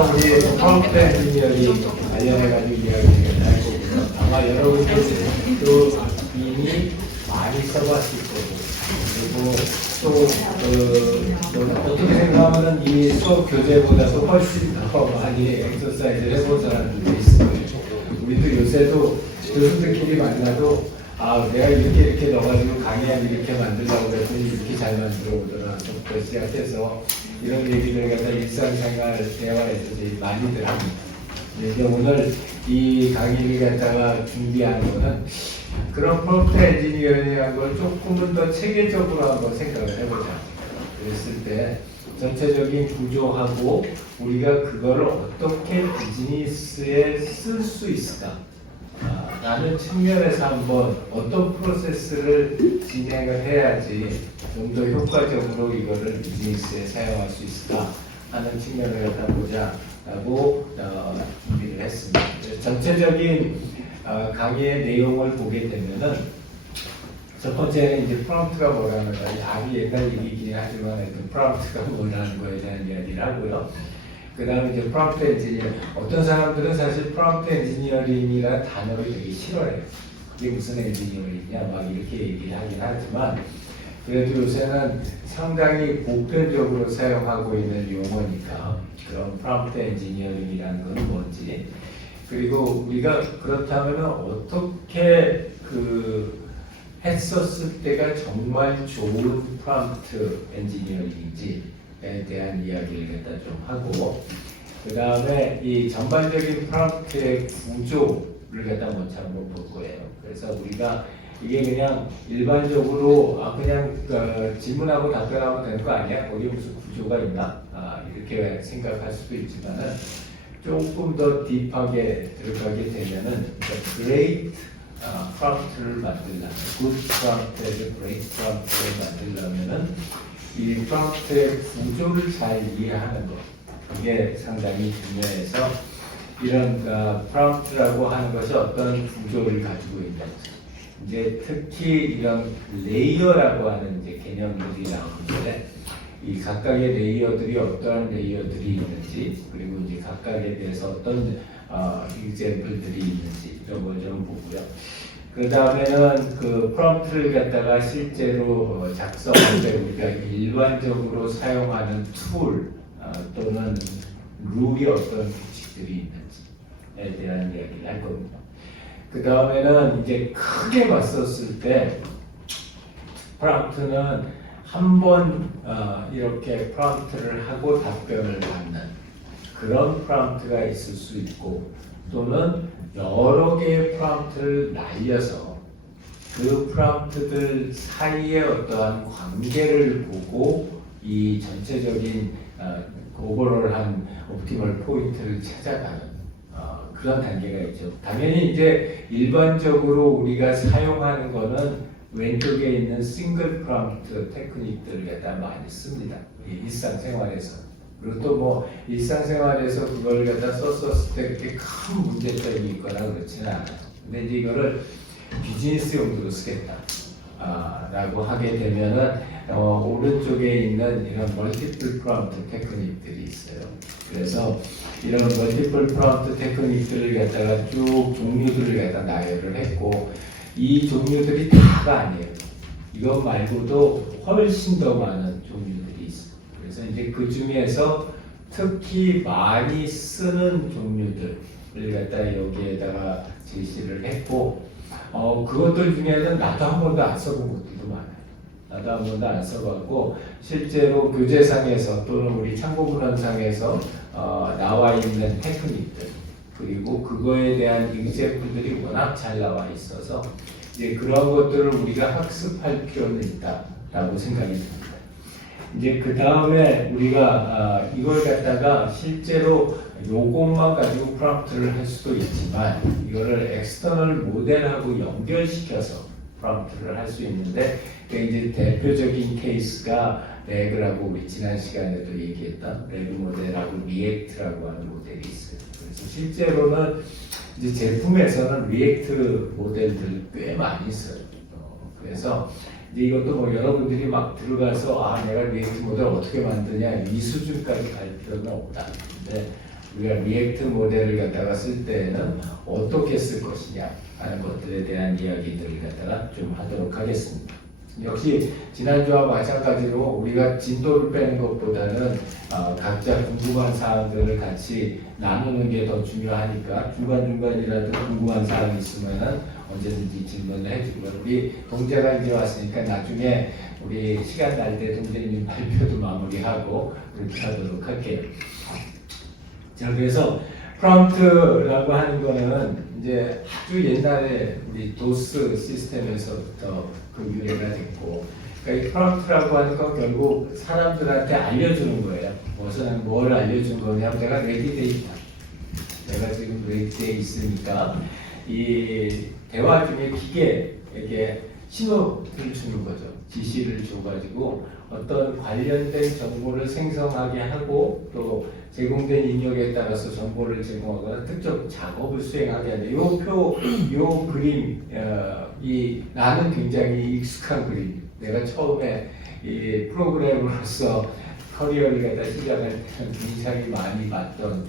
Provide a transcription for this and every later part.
오늘은 우리 프롬프트 엔지니어링 관련해가지고 이야기를 할 거고요. 아마 여러분들도 이미 많이 써봤을 거고, 그리고 또 어떻게 생각하면 이 수업 교재보다도 훨씬 더 많이 엑서사이즈를 해본 사람들도 있어요. 우리도 요새도 교수들끼리 만나도 내가 이렇게 넣어가지고 강의안 이렇게 만들려고 그랬더니 이렇게 잘 만들어 오더라. 부터 시작해서 이런 얘기를 갖다 일상생활 대화에서 제일 많이들 합니다. 그래서 오늘 이 강의를 갖다가 준비한 거는 그런 프롬프트 엔지니어링이라는 걸 조금은 더 체계적으로 한번 생각을 해보자. 그랬을 때 전체적인 구조하고 우리가 그거를 어떻게 비즈니스에 쓸 수 있을까? 라는 측면에서 한번 어떤 프로세스를 진행을 해야지 좀 더 효과적으로 이거를 비즈니스에 사용할 수 있을까 하는 측면을 갖다 보자라고 준비를 했습니다. 전체적인 강의의 내용을 보게 되면은 첫 번째는 이제 프롬프트가 뭐라는 거예요. 아주 옛날 얘기긴 하지만 프롬프트가 뭐라는 거에 대한 이야기를 하고요. 그 다음에 이제 프롬프트 엔지니어. 어떤 사람들은 사실 프롬프트 엔지니어링이라는 단어를 되게 싫어해요. 이게 무슨 엔지니어링이냐 막 이렇게 얘기를 하긴 하지만 그래도 요새는 상당히 보편적으로 사용하고 있는 용어니까 그런 프롬프트 엔지니어링이라는 건 뭔지, 그리고 우리가 그렇다면 어떻게 했었을 때가 정말 좋은 프롬프트 엔지니어링인지에 대한 이야기를 갖다 좀 하고, 그 다음에 이 전반적인 프롬프트의 구조를 갖다 먼저 한번 볼 거예요. 그래서 우리가 이게 그냥 일반적으로 그냥 질문하고 답변하면 되는 거 아니야? 거기에 무슨 구조가 있나? 이렇게 생각할 수도 있지만은 조금 더 딥하게 들어가게 되면은 great 프롬프트를 만들려면, good 프롬프트에서 great 프롬프트를 만들려면은 이 프롬프트의 구조를 잘 이해하는 것, 그게 상당히 중요해서 이런 프롬프트라고 하는 것이 어떤 구조를 가지고 있는지, 이제 특히 이런 레이어라고 하는 이제 개념들이 나오는데 이 각각의 레이어들이 어떠한 레이어들이 있는지, 그리고 이제 각각에 대해서 어떤 example들이 있는지 이런 걸 좀 보고요. 그 다음에는 그 프롬프트를 갖다가 실제로 작성할 때 우리가 일반적으로 사용하는 툴 또는 룰이 어떤 규칙들이 있는지에 대한 이야기를 할 겁니다. 그 다음에는 이제 크게 봤었을 때 프롬프트는 한번 이렇게 프롬프트를 하고 답변을 받는 그런 프롬프트가 있을 수 있고, 또는 여러 개의 프롬프트를 날려서 그 프롬프트들 사이에 어떠한 관계를 보고 이 전체적인 오버롤한 옵티멀 포인트를 찾아가는 그런 단계가 있죠. 당연히 이제 일반적으로 우리가 사용하는 거는 왼쪽에 있는 싱글 프롬프트 테크닉들을 갖다 많이 씁니다. 일상생활에서. 그리고 또 뭐 일상생활에서 그걸 갖다 썼을 때 그렇게 큰 문제점이 있거나 그렇지는 않아요. 근데 이제 이거를 비즈니스 용도로 쓰겠다 라고 하게 되면은 오른쪽에 있는 이런 멀티플 프롬프트 테크닉들이 있어요. 그래서 이런 멀티플 프롬프트 테크닉들을 갖다가 쭉 종류들을 갖다 나열을 했고, 이 종류들이 다가 아니에요. 이것 말고도 훨씬 더 많은 종류들이 있어요. 그래서 이제 그 중에서 특히 많이 쓰는 종류들을 갖다 여기에다가 제시를 했고, 그것들 중에는 나도 한 번도 안 써본 것들도 많아요. 나도 한 번도 안 써봤고, 실제로 교재상에서 또는 우리 참고문헌상에서 나와 있는 테크닉들, 그리고 그거에 대한 example들이 워낙 잘 나와 있어서 이제 그런 것들을 우리가 학습할 필요는 있다라고 생각이 듭니다. 이제 그 다음에 우리가 이걸 갖다가 실제로 요것만 가지고 프롬프트를 할 수도 있지만 이거를 엑스터널 모델하고 연결시켜서 프롬프트를 할 수 있는데, 이제 대표적인 케이스가 레그라고 우리 지난 시간에도 얘기했던 레그 모델하고 리액트라고 하는 모델이 있어요. 그래서 실제로는 이제 제품에서는 리액트 모델들 꽤 많이 써요. 그래서 이제 이것도 뭐 여러분들이 막 들어가서 내가 리액트 모델 어떻게 만드냐 이 수준까지 갈 필요는 없다. 근데 우리가 리액트 모델을 갖다가 쓸 때에는 어떻게 쓸 것이냐 하는 것들에 대한 이야기들을 갖다가 좀 하도록 하겠습니다. 역시 지난주와 마찬가지로 우리가 진도를 빼는 것보다는 각자 궁금한 사항들을 같이 나누는 게 더 중요하니까 중간중간이라도 궁금한 사항이 있으면 언제든지 질문을 해주고요. 우리 동재가 이제 왔으니까 나중에 우리 시간 날 때 동재님 발표도 마무리하고 그렇게 하도록 할게요. 자, 그래서 프롬프트라고 하는 거는 이제 아주 옛날에 우리 도스 시스템에서부터 그 유래가 됐고, 그러니까 이 프롬프트라고 하는 건 결국 사람들한테 알려주는 거예요. 무슨 뭘 알려준 거냐면 내가 레디돼 있다. 내가 지금 레디돼 있으니까 이 대화 중에 기계에게 신호를 주는 거죠. 지시를 줘가지고 어떤 관련된 정보를 생성하게 하고 또 제공된 입력에 따라서 정보를 제공하거나 특정 작업을 수행하게 하는 요 그림, 이 나는 굉장히 익숙한 그림. 내가 처음에 이 프로그래머로서 커리어를 갖다 시작할 때는 굉장히 많이 봤던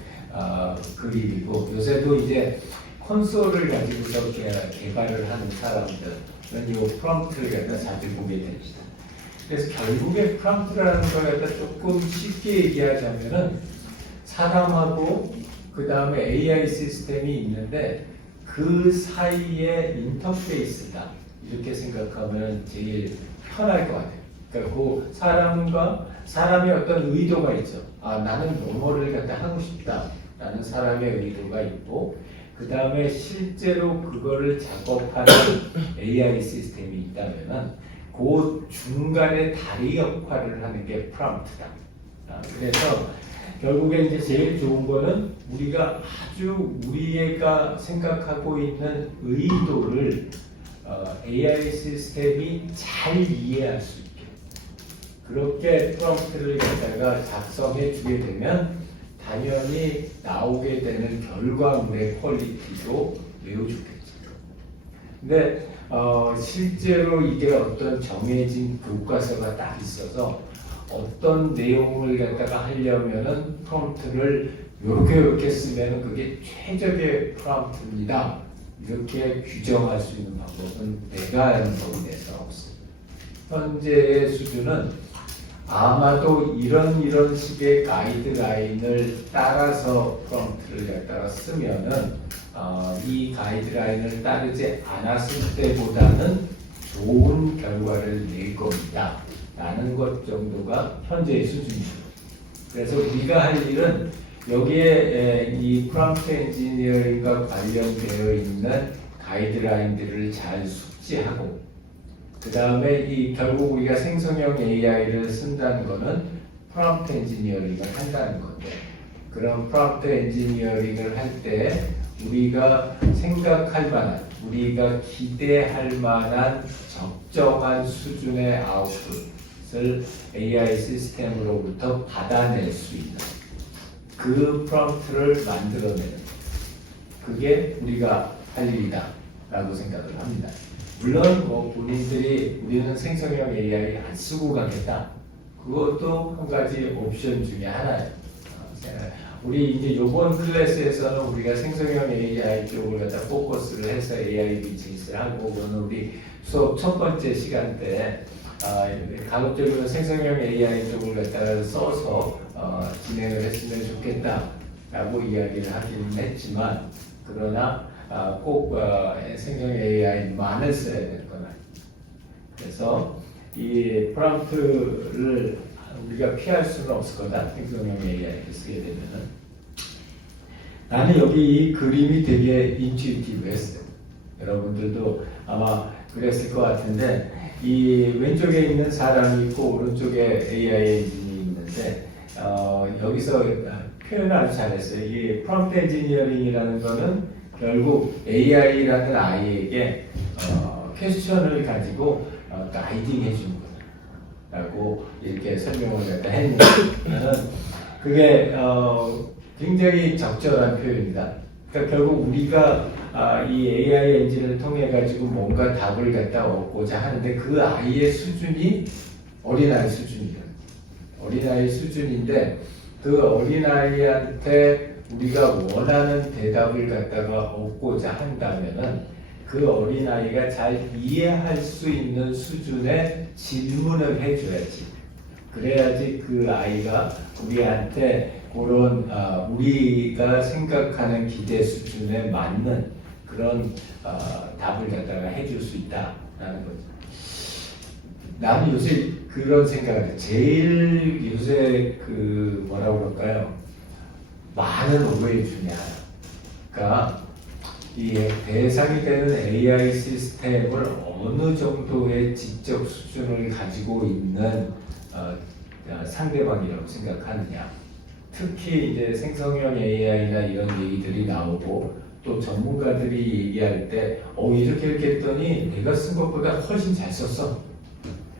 그림이고, 요새도 이제 콘솔을 가지고서 개발을 하는 사람들은 이 프롬프트를 갖다 자주 보게 됩니다. 그래서 결국에 프롬프트라는 걸 갖다 조금 쉽게 얘기하자면은 사람하고 그 다음에 AI 시스템이 있는데 그 사이에 인터페이스다. 이렇게 생각하면 제일 편할 것 같아요. 그러니까 그 사람과 사람의 어떤 의도가 있죠. 나는 뭐뭐를 갖다 하고 싶다. 라는 사람의 의도가 있고, 그 다음에 실제로 그거를 작업하는 AI 시스템이 있다면은 그 중간에 다리 역할을 하는 게 프롬프트다. 그래서 결국에 이제 제일 좋은 거는 우리가 아주 우리가 생각하고 있는 의도를 AI 시스템이 잘 이해할 수 있게 그렇게 프롬프트를 갖다가 작성해 주게 되면 당연히 나오게 되는 결과물의 퀄리티도 매우 좋겠죠. 근데 실제로 이게 어떤 정해진 교과서가 딱 있어서 어떤 내용을 갖다가 하려면은 프롬프트를 이렇게 쓰면은 그게 최적의 프롬프트입니다. 이렇게 규정할 수 있는 방법은 내가 아는 법에서 없습니다. 현재의 수준은 아마도 이런 식의 가이드라인을 따라서 프롬프트를 갖다가 쓰면은 이 가이드라인을 따르지 않았을 때보다는 좋은 결과를 낼 겁니다. 라는 것 정도가 현재의 수준입니다. 그래서 우리가 할 일은 여기에 이 프롬프트 엔지니어링과 관련되어 있는 가이드라인들을 잘 숙지하고, 그 다음에 이 결국 우리가 생성형 AI를 쓴다는 것은 프롬프트 엔지니어링을 한다는 건데, 그런 프롬프트 엔지니어링을 할 때 우리가 생각할 만한, 우리가 기대할 만한 적정한 수준의 아웃풋을 AI 시스템으로부터 받아낼 수 있는 그 프롬프트를 만들어내는, 그게 우리가 할 일이다 라고 생각을 합니다. 물론 뭐 본인들이 우리는 생성형 AI 안 쓰고 가겠다, 그것도 한 가지 옵션 중에 하나예요. 우리 이제 요번 클래스에서는 우리가 생성형 AI 쪽을 갖다 포커스를 해서 AI 비즈니스를 하고, 그거는 우리 수업 첫 번째 시간 때 가급적이면 생성형 AI 쪽을 갖다가 써서 진행을 했으면 좋겠다라고 이야기를 하기는 했지만, 그러나 꼭 생성형 AI만을 써야 될 건 아닙니다. 그래서 이 프롬프트를 우리가 피할 수는 없을 거다. 생성형 AI를 쓰게 되면은. 나는 여기 이 그림이 되게 인투이티브했어요. 여러분들도 아마 그랬을 것 같은데, 이 왼쪽에 있는 사람이 있고 오른쪽에 AI 엔진이 있는데 여기서 표현을 아주 잘했어요. 이 프롬프트 엔지니어링이라는 거는 결국 AI라는 아이에게 퀘스천을 가지고 가이딩 해주는 거라고 이렇게 설명을 갖다 했는데, 그게 굉장히 적절한 표현이다. 그러니까 결국 우리가 이 AI 엔진을 통해 가지고 뭔가 답을 갖다 얻고자 하는데 그 아이의 수준이 어린아이 수준이다. 어린아이 수준인데 그 어린아이한테 우리가 원하는 대답을 갖다가 얻고자 한다면은 그 어린아이가 잘 이해할 수 있는 수준의 질문을 해줘야지. 그래야지 그 아이가 우리한테 그런 우리가 생각하는 기대 수준에 맞는 그런 답을 갖다가 해줄 수 있다라는 거죠. 나는 요새 그런 생각을 해. 제일 요새 그 뭐라고 그럴까요? 많은 오해 중에 하나가 이 대상이 되는 AI 시스템을 어느 정도의 지적 수준을 가지고 있는 상대방이라고 생각하느냐. 특히 이제 생성형 AI나 이런 얘기들이 나오고 또 전문가들이 얘기할 때 이렇게 했더니 내가 쓴 것보다 훨씬 잘 썼어.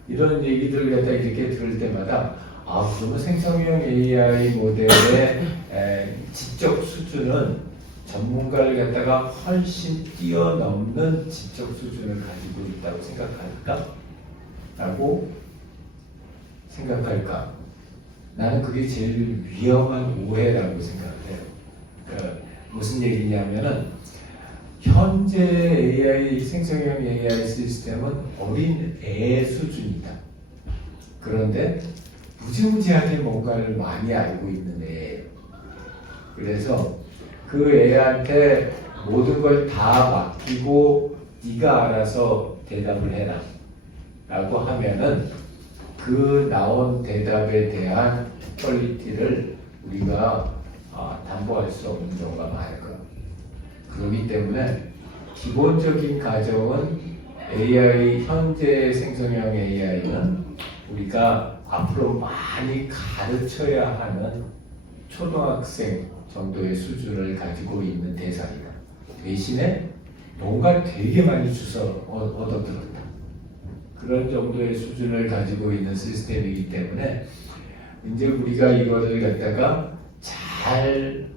이런 얘기들을 갖다 이렇게 들을 때마다 그러면 생성형 AI 모델의 지적 수준은 전문가를 갖다가 훨씬 뛰어넘는 지적 수준을 가지고 있다고 생각할까? 라고 생각할까? 나는 그게 제일 위험한 오해라고 생각해요. 그러니까 무슨 얘기냐면은 현재 AI 생성형 AI 시스템은 어린 애 수준이다. 그런데 무지무지하게 뭔가를 많이 알고 있는 애예요. 그래서 그 애한테 모든 걸 다 맡기고 네가 알아서 대답을 해라 라고 하면은 그 나온 대답에 대한 퀄리티를 우리가 담보할 수 없는 경우가 많을 거예요. 그렇기 때문에 기본적인 가정은 AI, 현재 생성형 AI는 우리가 앞으로 많이 가르쳐야 하는 초등학생 정도의 수준을 가지고 있는 대상이다. 대신에 뭔가 되게 많이 주워 얻어들었다. 그런 정도의 수준을 가지고 있는 시스템이기 때문에 이제 우리가 이거를 갖다가 잘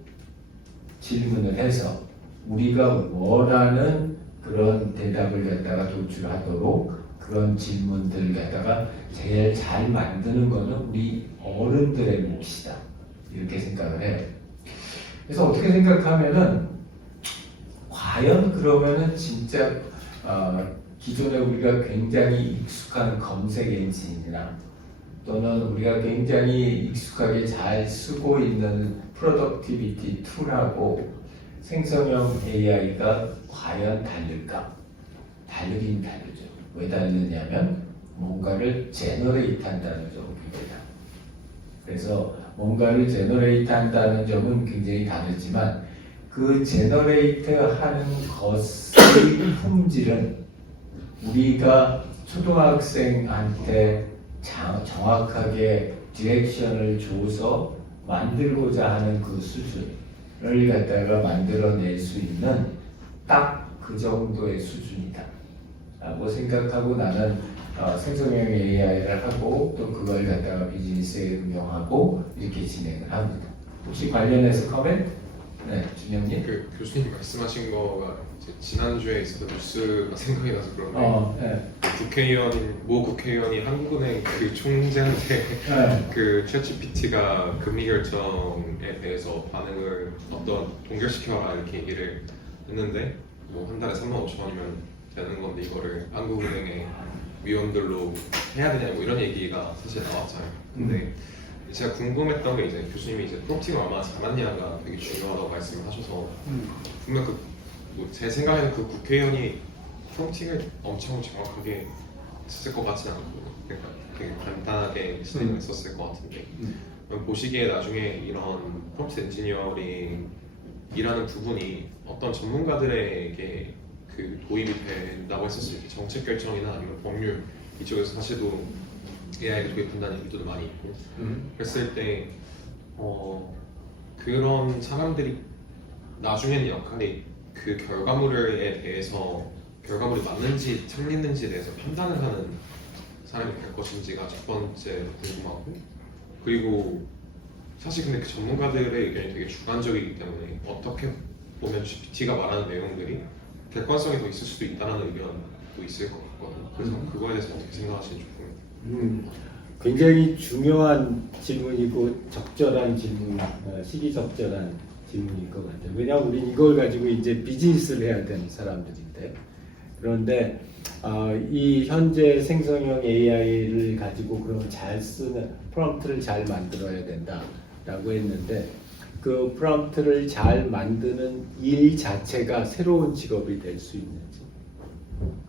질문을 해서 우리가 원하는 그런 대답을 갖다가 도출하도록 그런 질문들을 갖다가 제일 잘 만드는 거는 우리 어른들의 몫이다. 이렇게 생각을 해요. 그래서 어떻게 생각하면은 과연 그러면은 진짜 기존에 우리가 굉장히 익숙한 검색 엔진이나 또는 우리가 굉장히 익숙하게 잘 쓰고 있는 프로덕티비티 툴하고 생성형 AI가 과연 다를까? 다르긴 다르죠. 왜 다르냐면 뭔가를 제너레이트 한다는 점입니다. 그래서 뭔가를 제너레이트 한다는 점은 굉장히 다르지만 그 제너레이트 하는 것의 품질은 우리가 초등학생한테 정확하게 디렉션을 줘서 만들고자 하는 그 수준을 갖다가 만들어낼 수 있는 딱 그 정도의 수준이다 라고 생각하고 나는 생성형 AI를 하고 또 그걸 갖다가 비즈니스에 응용하고 이렇게 진행을 합니다. 혹시 관련해서 커멘트? 네, 준영님. 그 교수님이 말씀하신 거가 이제 지난주에 있었던 뉴스가 생각이 나서 그런데 네. 모 국회의원이 한국은행 그 총재한테 네. 그 챗GPT가 금리 결정에 대해서 반응을 동결시켜라 이렇게 얘기를 했는데 뭐 한 달에 35,000원이면 되는 건데 이거를 한국은행의 위원들로 해야 되냐 뭐 이런 얘기가 사실 나왔잖아요. 근데 제가 궁금했던 게 이제 교수님이 이제 프롬프팅을 얼마나 잘하느냐가 되게 중요하다고 말씀을 하셔서 분명 제 생각에는 그 국회의원이 프롬프팅을 엄청 정확하게 했을 것 같지는 않고 그러니까 되게 간단하게 진행을 했었을 것 같은데 보시기에 나중에 이런 프롬프트 엔지니어링이라는 부분이 어떤 전문가들에게 그 도입이 된다고 했었을 때 정책 결정이나 아니면 법률 이쪽에서 사실도 AI를 도입한다는 얘기도 많이 있고 그랬을 때 그런 사람들이 나중에는 역할이 그 결과물에 대해서 결과물이 맞는지 틀리는지에 대해서 판단을 하는 사람이 될 것인지가 첫 번째 궁금하고 그리고 사실 근데 그 전문가들의 의견이 되게 주관적이기 때문에 어떻게 보면 GPT가 말하는 내용들이 객관성이 더 있을 수도 있다는 의견도 있을 것 같거든요. 그래서 그거에 대해서 어떻게 생각하시는지 궁금해요. 굉장히 중요한 질문이고 적절한 질문, 시기적절한 질문일 것 같아요. 왜냐하면 우리 이걸 가지고 이제 비즈니스를 해야 되는 사람들인데, 그런데 이 현재 생성형 AI를 가지고 그러면 잘 쓰는 프롬프트를 잘 만들어야 된다라고 했는데, 그 프롬프트를 잘 만드는 일 자체가 새로운 직업이 될 수 있는지,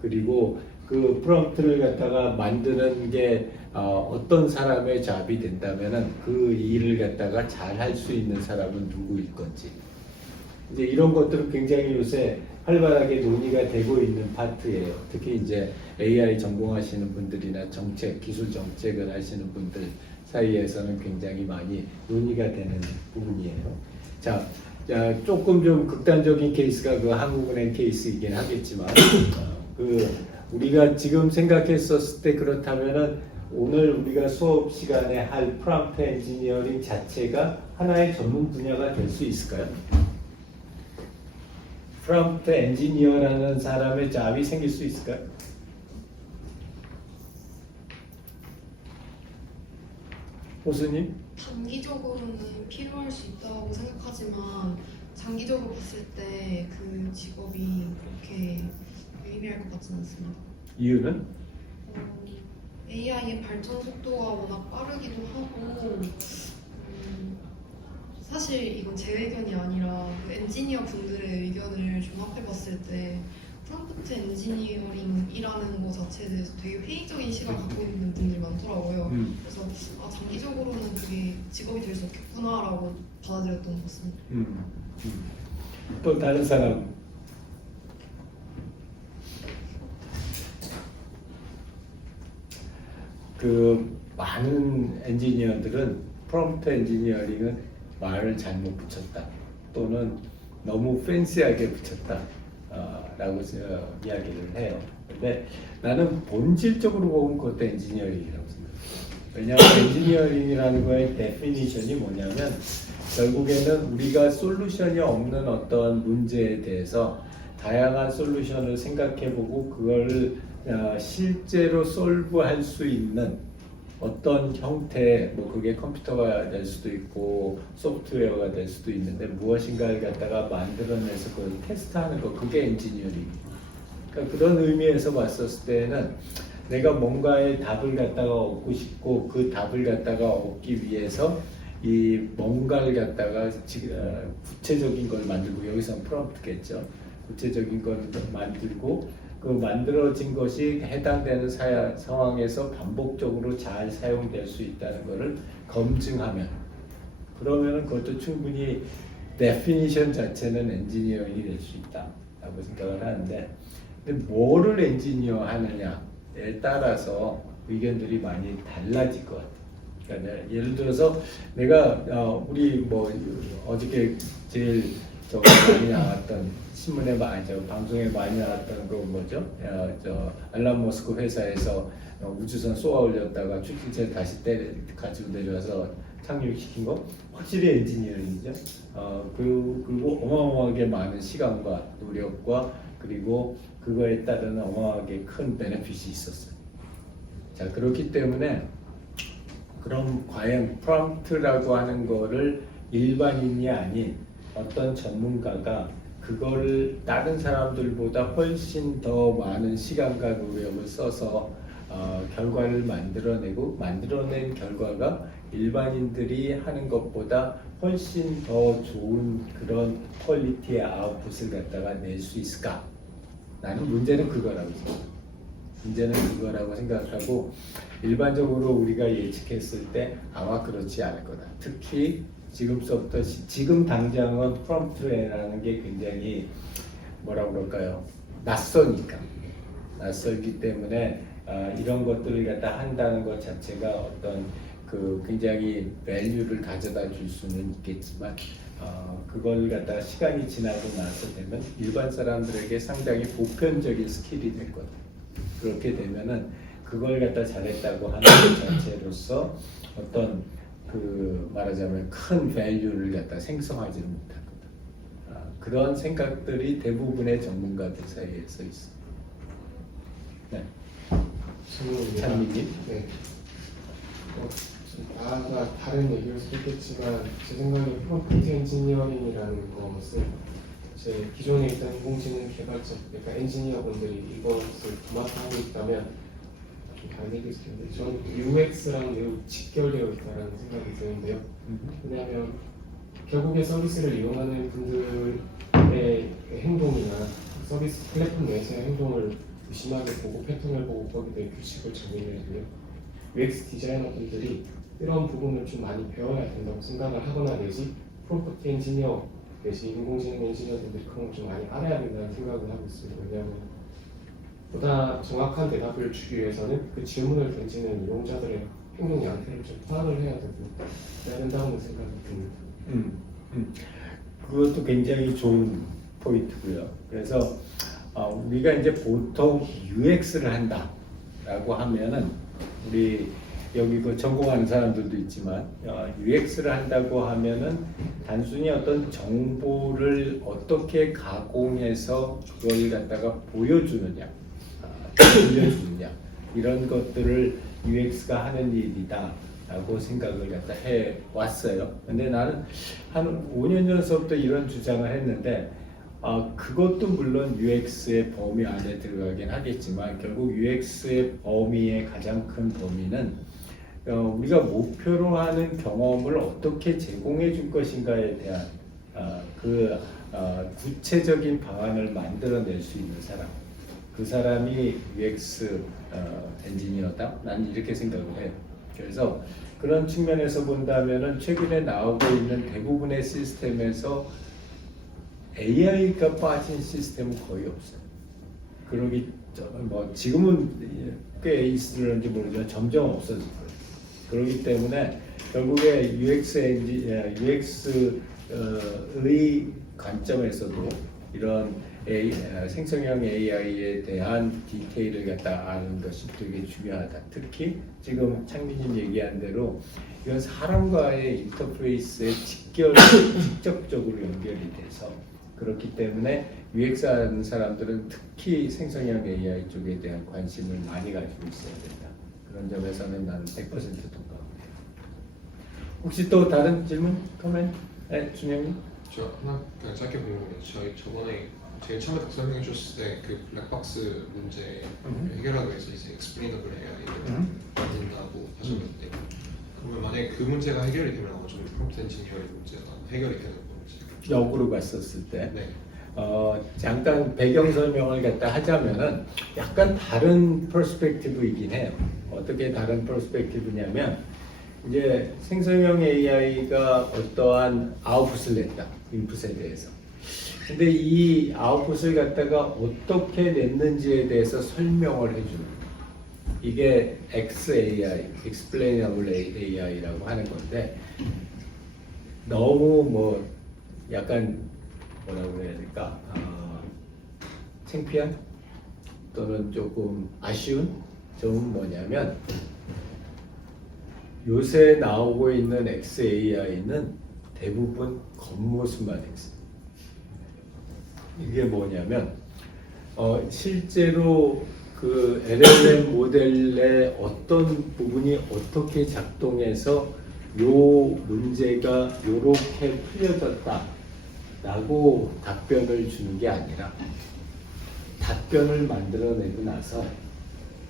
그리고 그 프롬프트를 갖다가 만드는 게 어떤 사람의 잡이 된다면은 그 일을 갖다가 잘 할 수 있는 사람은 누구일 건지, 이제 이런 것들은 굉장히 요새 활발하게 논의가 되고 있는 파트예요. 특히 이제 AI 전공하시는 분들이나 정책, 기술 정책을 하시는 분들 사이에서는 굉장히 많이 논의가 되는 부분이에요. 자, 조금 좀 극단적인 케이스가 그 한국은행 케이스이긴 하겠지만, 우리가 지금 생각했었을 때 그렇다면은 오늘 우리가 수업 시간에 할 프롬프트 엔지니어링 자체가 하나의 전문 분야가 될 수 있을까요? 프롬프트 엔지니어라는 사람의 잡이 생길 수 있을까요? 호수님? 단기적으로는 필요할 수 있다고 생각하지만 장기적으로 봤을 때 그 직업이 그렇게 유의미할 것 같지는 않습니다. 이유는? AI의 발전 속도가 워낙 빠르기도 하고 사실 이건 제 의견이 아니라 그 엔지니어 분들의 의견을 종합해봤을 때 프롬프트 엔지니어링이라는 거 자체에 대해서 되게 회의적인 시각을 갖고 있는 분들이 많더라고요. 그래서 장기적으로는 그게 직업이 될 수 없겠구나라고 받아들였던 것 같습니다. 또 다른 사람? 그 많은 엔지니어들은 프롬프트 엔지니어링은 말을 잘못 붙였다, 또는 너무 팬시하게 붙였다 라고 이야기를 해요. 근데 나는 본질적으로 보면 그것도 엔지니어링이라고 생각해요. 왜냐하면 엔지니어링이라는 거의 데피니션이 뭐냐면 결국에는 우리가 솔루션이 없는 어떤 문제에 대해서 다양한 솔루션을 생각해보고 그걸 실제로 솔브할 수 있는 어떤 형태의, 뭐 그게 컴퓨터가 될 수도 있고 소프트웨어가 될 수도 있는데 무엇인가를 갖다가 만들어내서 그걸 테스트하는 거, 그게 엔지니어링. 그러니까 그런 의미에서 봤었을 때는 내가 뭔가의 답을 갖다가 얻고 싶고 그 답을 갖다가 얻기 위해서 이 뭔가를 갖다가 구체적인 걸 만들고, 여기서는 프롬프트겠죠. 구체적인 걸 만들고 그 만들어진 것이 해당되는 상황에서 반복적으로 잘 사용될 수 있다는 것을 검증하면, 그러면은 그것도 충분히 데피니션 자체는 엔지니어링이 될 수 있다라고 생각을 하는데, 근데 뭐를 엔지니어 하느냐에 따라서 의견들이 많이 달라질 것 같아요. 그러니까 예를 들어서 내가 우리 뭐 어저께 제일 많이 나왔던 신문에 방송에 많이 나왔던 그 뭐죠? 알람 머스크 회사에서 우주선 쏘아 올렸다가 추진체 다시 가지고 내려와서 착륙시킨 거, 확실히 엔지니어링이죠. 그리고 어마어마하게 많은 시간과 노력과 그리고 그거에 따른 어마어마하게 큰 베네핏이 있었어요. 자, 그렇기 때문에 그럼 과연 프롬프트라고 하는 거를 일반인이 아닌 어떤 전문가가 그거를 다른 사람들보다 훨씬 더 많은 시간과 노력을 써서 결과를 만들어낸 결과가 일반인들이 하는 것보다 훨씬 더 좋은 그런 퀄리티의 아웃풋을 갖다가 낼 수 있을까? 나는 문제는 그거라고 생각합니다. 문제는 그거라고 생각하고, 일반적으로 우리가 예측했을 때 아마 그렇지 않을 거다. 특히 지금부터 지금 당장은 프롬프트라는 게 굉장히 뭐라고 그럴까요? 낯설기 때문에 이런 것들을 갖다 한다는 것 자체가 어떤 그 굉장히 밸류를 가져다 줄 수는 있겠지만 그걸 갖다 시간이 지나고 나서 되면 일반 사람들에게 상당히 보편적인 스킬이 될 거다. 그렇게 되면은 그걸 갖다 잘했다고 하는 것 자체로서 어떤 그 말하자면 큰 밸류를 갖다 생성하지는 못할 거다. 그런 생각들이 대부분의 전문가들 사이에서 있습니다. 네. 찬미님. 네. 다가 다른 얘기일 수도 있겠지만 제 생각에 프롬프트 엔지니어링이라는 것은 제 기존에 있던 인공지능 개발자, 그러니까 엔지니어분들이 이것을 도맡아하고 있다면 좀 다른 얘기일 수도 있는데 저는 UX랑 매우 직결되어 있다는 생각이 드는데요. 왜냐하면 결국에 서비스를 이용하는 분들의 행동이나 서비스 플랫폼 내에서의 행동을 심하게 보고 패턴을 보고 거기에 규칙을 정의해주고요. UX 디자이너분들이 이런 부분을 좀 많이 배워야 된다고 생각을 하거나 내지 프롬프트 엔지니어 내지 인공지능 엔지니어분들이 그런 걸 좀 많이 알아야 된다는 생각을 하고 있습니다. 왜냐하면 보다 정확한 대답을 주기 위해서는 그 질문을 던지는 이용자들의 행동 양태를 좀 파악을 해야 되고 해야 된다는 생각이 듭니다. 그것도 굉장히 좋은 포인트고요. 그래서 우리가 이제 보통 UX를 한다라고 하면은 우리 여기 그 전공하는 사람들도 있지만 UX를 한다고 하면은 단순히 어떤 정보를 어떻게 가공해서 그걸 갖다가 보여주느냐, 들려주느냐 이런 것들을 UX가 하는 일이다라고 생각을 갖다 해 왔어요. 근데 나는 한 5년 전서부터 이런 주장을 했는데 그것도 물론 UX의 범위 안에 들어가긴 하겠지만 결국 UX의 범위의 가장 큰 범위는 우리가 목표로 하는 경험을 어떻게 제공해 줄 것인가에 대한 구체적인 방안을 만들어낼 수 있는 사람, 그 사람이 UX 엔지니어다. 난 이렇게 생각을 해요. 그래서 그런 측면에서 본다면은 최근에 나오고 있는 대부분의 시스템에서 AI가 빠진 시스템은 거의 없어요. 그러기 뭐 지금은 꽤 있을런지 모르지만 점점 없어질 거예요. 그렇기 때문에 결국에 UX의 관점에서도 이런 생성형 AI에 대한 디테일을 갖다 아는 것이 되게 중요하다. 특히 지금 창민님 얘기한 대로 이건 사람과의 인터페이스에 직접적으로 연결이 돼서 그렇기 때문에 UX 하는 사람들은 특히 생성형 AI 쪽에 대한 관심을 많이 가지고 있어야 된다. 그런 점에서는 나는 100% 동감합니다. 혹시 또 다른 질문, 코멘트? 네, 준영님? 저 하나 그냥 짧게 궁금해요. 저번에 제일 처음에 딱 설명해 주셨을 때 그 블랙박스 문제 해결하기 위해서 이제 explainable AI를 만든다고 하셨는데 그러면 만약에 그 문제가 해결이 되면 어쩌면 프롬프트 엔지니어링 문제가 해결이 되는 건지 역으로 갔었을 때 네. 잠깐 배경 설명을 갖다 하자면은 약간 다른 퍼스펙티브이긴 해요. 어떻게 다른 퍼스펙티브냐면 이제 생성형 AI가 어떠한 아웃풋을 냈다. 인풋에 대해서. 근데 이 아웃풋을 갖다가 어떻게 냈는지에 대해서 설명을 해주는 이게 XAI, Explainable AI라고 하는 건데 너무 뭐 약간 뭐라고 해야 될까? 창피한 또는 조금 아쉬운 점은 뭐냐면 요새 나오고 있는 XAI는 대부분 겉모습만 X. 이게 뭐냐면 실제로 그 LLM 모델의 어떤 부분이 어떻게 작동해서 요 문제가 요렇게 풀려졌다 라고 답변을 주는 게 아니라 답변을 만들어내고 나서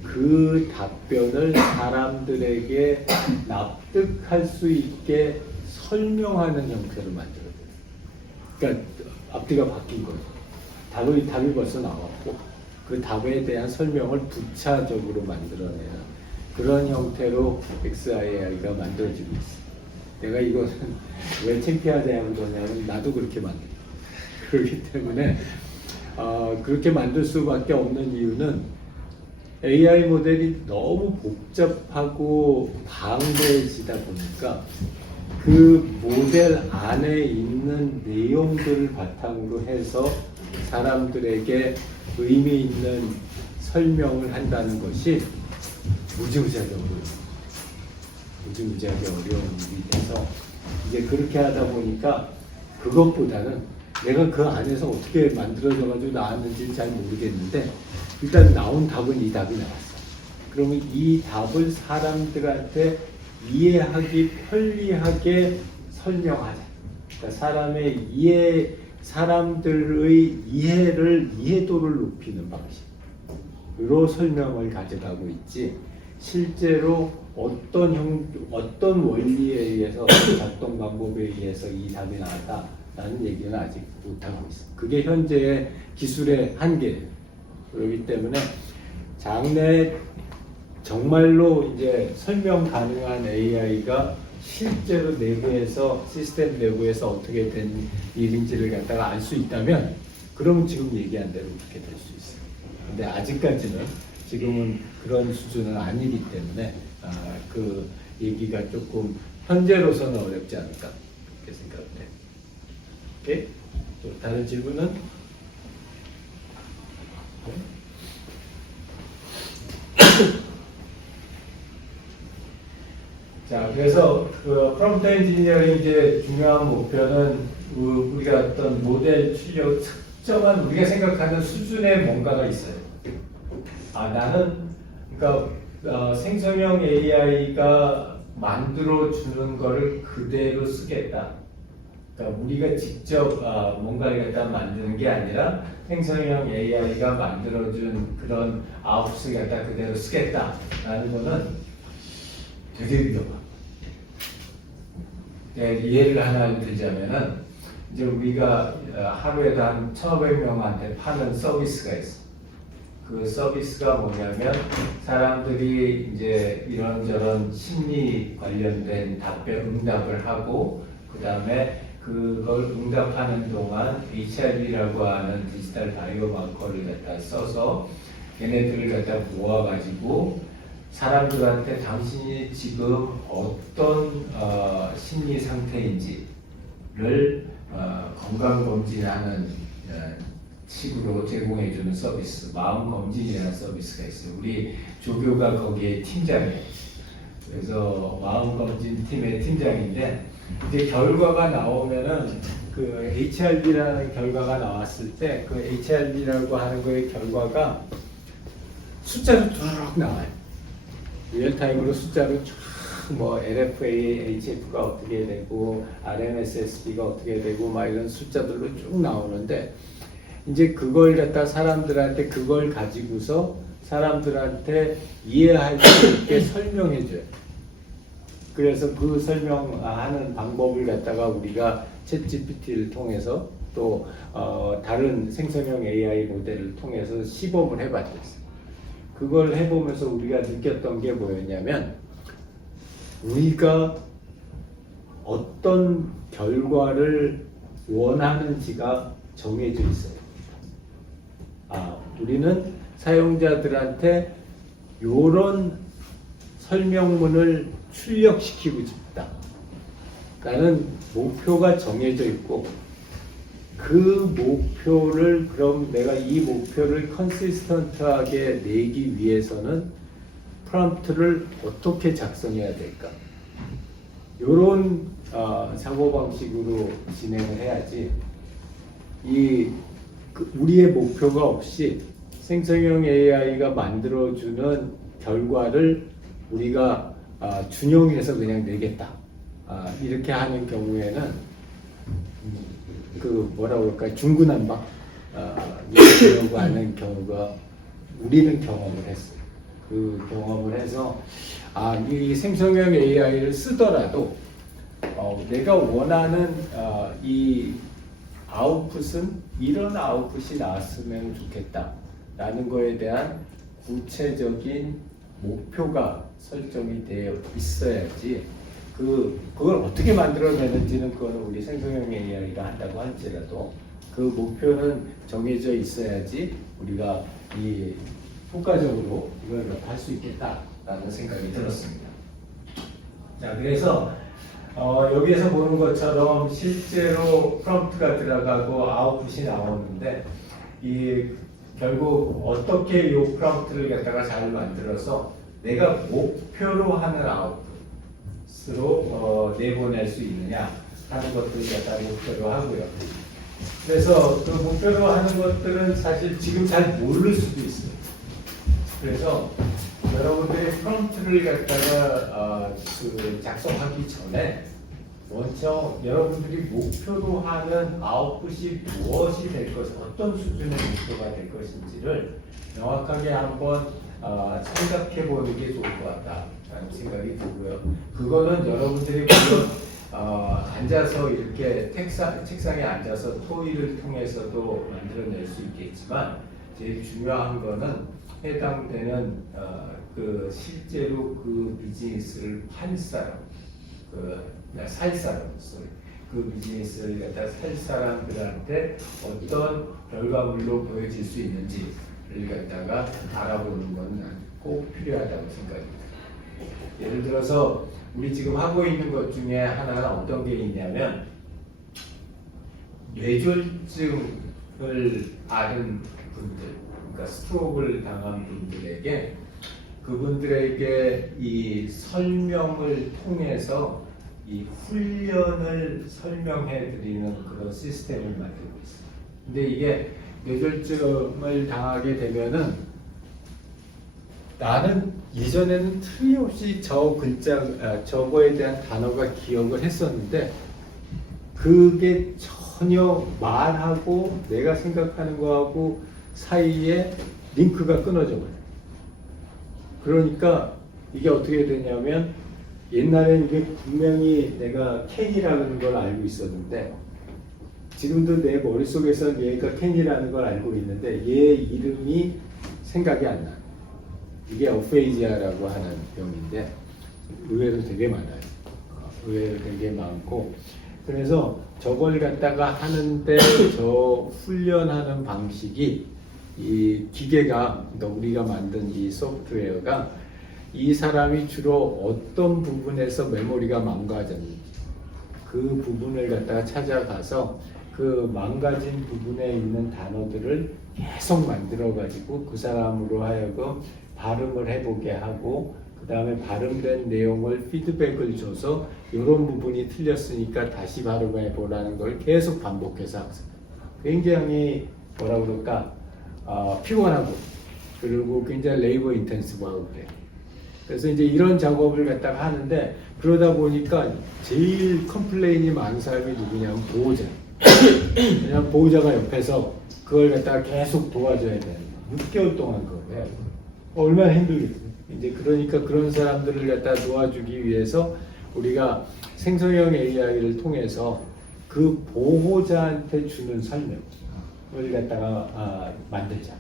그 답변을 사람들에게 납득할 수 있게 설명하는 형태로 만들어요. 그러니까 앞뒤가 바뀐 거죠. 답이 벌써 나왔고 그 답에 대한 설명을 부차적으로 만들어내는 그런 형태로 XAI가 만들어지고 있어요. 내가 이거는 왜 창피하냐는 거냐면 나도 그렇게 만들어요. 그렇기 때문에 그렇게 만들 수밖에 없는 이유는 AI 모델이 너무 복잡하고 방대해지다 보니까 그 모델 안에 있는 내용들을 바탕으로 해서 사람들에게 의미 있는 설명을 한다는 것이 무지무지하게 어려운 일이 돼서 이제 그렇게 하다 보니까 그것보다는 내가 그 안에서 어떻게 만들어져가지고 나왔는지 잘 모르겠는데 일단 나온 답은 이 답이 나왔어. 그러면 이 답을 사람들한테 이해하기 편리하게 설명하자. 그러니까 사람들의 이해도를 높이는 방식으로 설명을 가져가고 있지, 실제로 어떤 원리에 의해서 작동 방법에 의해서 이 답이 나왔다라는 얘기는 아직 못하고 있어요. 그게 현재의 기술의 한계예요. 그렇기 때문에 장래 정말로 이제 설명 가능한 AI가 실제로 내부에서, 시스템 내부에서 어떻게 된 일인지를 갖다가 알 수 있다면, 그럼 지금 얘기한 대로 그렇게 될 수 있어요. 근데 아직까지는, 지금은 그런 수준은 아니기 때문에 그 얘기가 조금 현재로서는 어렵지 않을까 그렇게 생각해요. 오케이? 또 다른 질문은? 자, 그래서 그 프롬프트 엔지니어링 이제 중요한 목표는 우리가 어떤 모델 출력, 특정한 우리가 생각하는 수준의 뭔가가 있어요. 나는 그러니까 생성형 AI가 만들어 주는 거를 그대로 쓰겠다. 그러니까 우리가 직접 뭔가를 갖다 만드는 게 아니라 생성형 AI가 만들어준 그런 아웃풋을 갖다 그대로 쓰겠다라는 거는 되게 위험합니다. 예를 하나 들자면은, 이제 우리가 하루에도 한 1,500명한테 파는 서비스가 있어. 그 서비스가 뭐냐면, 사람들이 이제 이런저런 심리 관련된 응답을 하고, 그 다음에 그걸 응답하는 동안 HRV라고 하는 디지털 바이오마커를 갖다 써서 걔네들을 갖다 모아가지고 사람들한테 당신이 지금 어떤 심리 상태인지를 건강검진하는 식으로 제공해주는 서비스, 마음검진이라는 서비스가 있어요. 우리 조교가 거기에 팀장이에요. 그래서 마음검진 팀의 팀장인데, 이제 결과가 나오면은 그 HRV라는 결과가 나왔을 때 그 HRV라고 하는 거의 결과가 숫자로 쭉 나와요. 리얼타임으로 숫자로 쫙 뭐 LFA, HF가 어떻게 되고 RMSSB가 어떻게 되고 막 이런 숫자들로 쭉 나오는데, 이제 그걸 갖다 사람들한테 그걸 가지고서 사람들한테 이해할 수 있게 설명해줘요. 그래서 그 설명하는 방법을 갖다가 우리가 챗GPT를 통해서 또 다른 생성형 AI 모델을 통해서 시범을 해봤어요. 그걸 해보면서 우리가 느꼈던 게 뭐였냐면, 우리가 어떤 결과를 원하는지가 정해져 있어요. 우리는 사용자들한테 요런 설명문을 출력시키고 싶다 라는 목표가 정해져 있고, 그 목표를, 그럼 내가 이 목표를 컨시스턴트하게 내기 위해서는 프롬프트를 어떻게 작성해야 될까? 이런 사고방식으로 진행을 해야지, 우리의 목표가 없이 생성형 AI가 만들어주는 결과를 우리가 준용해서 그냥 내겠다. 이렇게 하는 경우에는 그 뭐라고 할까, 중구난방 이러고 하는 경우가 우리는 경험을 했어요. 그 경험을 해서 이 생성형 AI를 쓰더라도 내가 원하는 이 아웃풋은 이런 아웃풋이 나왔으면 좋겠다라는 거에 대한 구체적인 목표가 설정이 되어 있어야지, 그걸 어떻게 만들어내는지는 그거는 우리 생성형 AI가 한다고 할지라도 그 목표는 정해져 있어야지 우리가 이 효과적으로 이걸 할 수 있겠다라는 생각이 들었습니다. 자, 그래서 여기에서 보는 것처럼 실제로 프롬프트가 들어가고 아웃풋이 나오는데, 결국 어떻게 이 프롬프트를 갖다가 잘 만들어서 내가 목표로 하는 아웃풋으로 내보낼 수 있느냐 하는 것들을 갖다가 목표로 하고요. 그래서 그 목표로 하는 것들은 사실 지금 잘 모를 수도 있어요. 그래서 여러분들이 프롬프트를 갖다가 그 작성하기 전에 먼저 여러분들이 목표로 하는 아웃풋이 무엇이 될 것이 어떤 수준의 목표가 될 것인지를 명확하게 한번 생각해 보는 게 좋을 것 같다라는 생각이 들고요. 그거는 여러분들이 물론 앉아서 이렇게 책상에 앉아서 토의를 통해서도 만들어낼 수 있겠지만 제일 중요한 거는 해당되는 그 실제로 그 비즈니스를 판 사람, 살 사람, 그 비즈니스를 갖다 살 사람들한테 어떤 결과물로 보여질 수 있는지를 갖다가 알아보는 건 꼭 필요하다고 생각합니다. 예를 들어서 우리 지금 하고 있는 것 중에 하나는 어떤 게 있냐면 뇌졸중을 앓은 분들, 그러니까 스트로크를 당한 분들에게 그분들에게 이 설명을 통해서 이 훈련을 설명해 드리는 그런 시스템을 만들고 있어요. 근데 이게 뇌졸중을 당하게 되면은 나는 이전에는 틀림없이 저거에 대한 단어가 기억을 했었는데 그게 전혀 말하고 내가 생각하는 거하고 사이에 링크가 끊어져 버려요. 그러니까 이게 어떻게 되냐면 옛날에는 이게 분명히 내가 캔이라는 걸 알고 있었는데 지금도 내 머릿속에서는 얘가 캔이라는 걸 알고 있는데 얘 이름이 생각이 안 나요. 이게 어페이지아라고 하는 병인데 의외로 되게 많아요. 의외로 되게 많고 그래서 저걸 갖다가 하는데 저 훈련하는 방식이 이 기계가 그러니까 우리가 만든 이 소프트웨어가 이 사람이 주로 어떤 부분에서 메모리가 망가졌는지 그 부분을 갖다가 찾아가서 그 망가진 부분에 있는 단어들을 계속 만들어 가지고 그 사람으로 하여금 발음을 해보게 하고 그 다음에 발음된 내용을 피드백을 줘서 이런 부분이 틀렸으니까 다시 발음해 보라는 걸 계속 반복해서 학습. 굉장히 뭐라 그럴까 피곤하고 그리고 굉장히 레이버 인텐시브하고 그래요. 그래서 이제 이런 작업을 갖다가 하는데 그러다 보니까 제일 컴플레인이 많은 사람이 누구냐면 보호자. 왜냐면 보호자가 옆에서 그걸 갖다가 계속 도와줘야 되는 거예요. 6개월 동안 그걸 해야 돼요. 얼마나 힘들겠어요. 이제 그러니까 그런 사람들을 갖다 도와주기 위해서 우리가 생성형 AI를 통해서 그 보호자한테 주는 설명을 갖다가 만들자.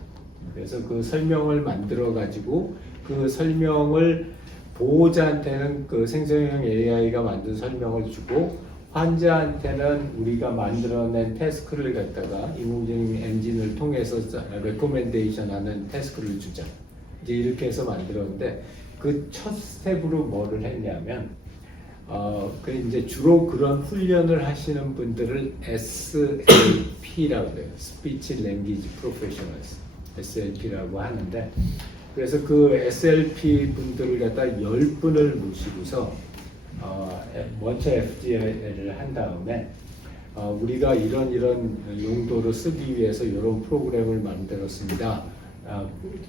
그래서 그 설명을 만들어 가지고 그 설명을 보호자한테는 그 생성형 AI가 만든 설명을 주고 환자한테는 우리가 만들어낸 태스크를 갖다가 인공지능 엔진을 통해서 레코멘데이션 하는 태스크를 주자. 이제 이렇게 해서 만들었는데 그 첫 스텝으로 뭐를 했냐면 그 이제 주로 그런 훈련을 하시는 분들을 SLP라고 해요. Speech Language Professionals SLP라고 하는데 그래서 그 SLP 분들을 갖다 10분을 모시고서 먼저 FGL을 한 다음에 우리가 이런 용도로 쓰기 위해서 이런 프로그램을 만들었습니다.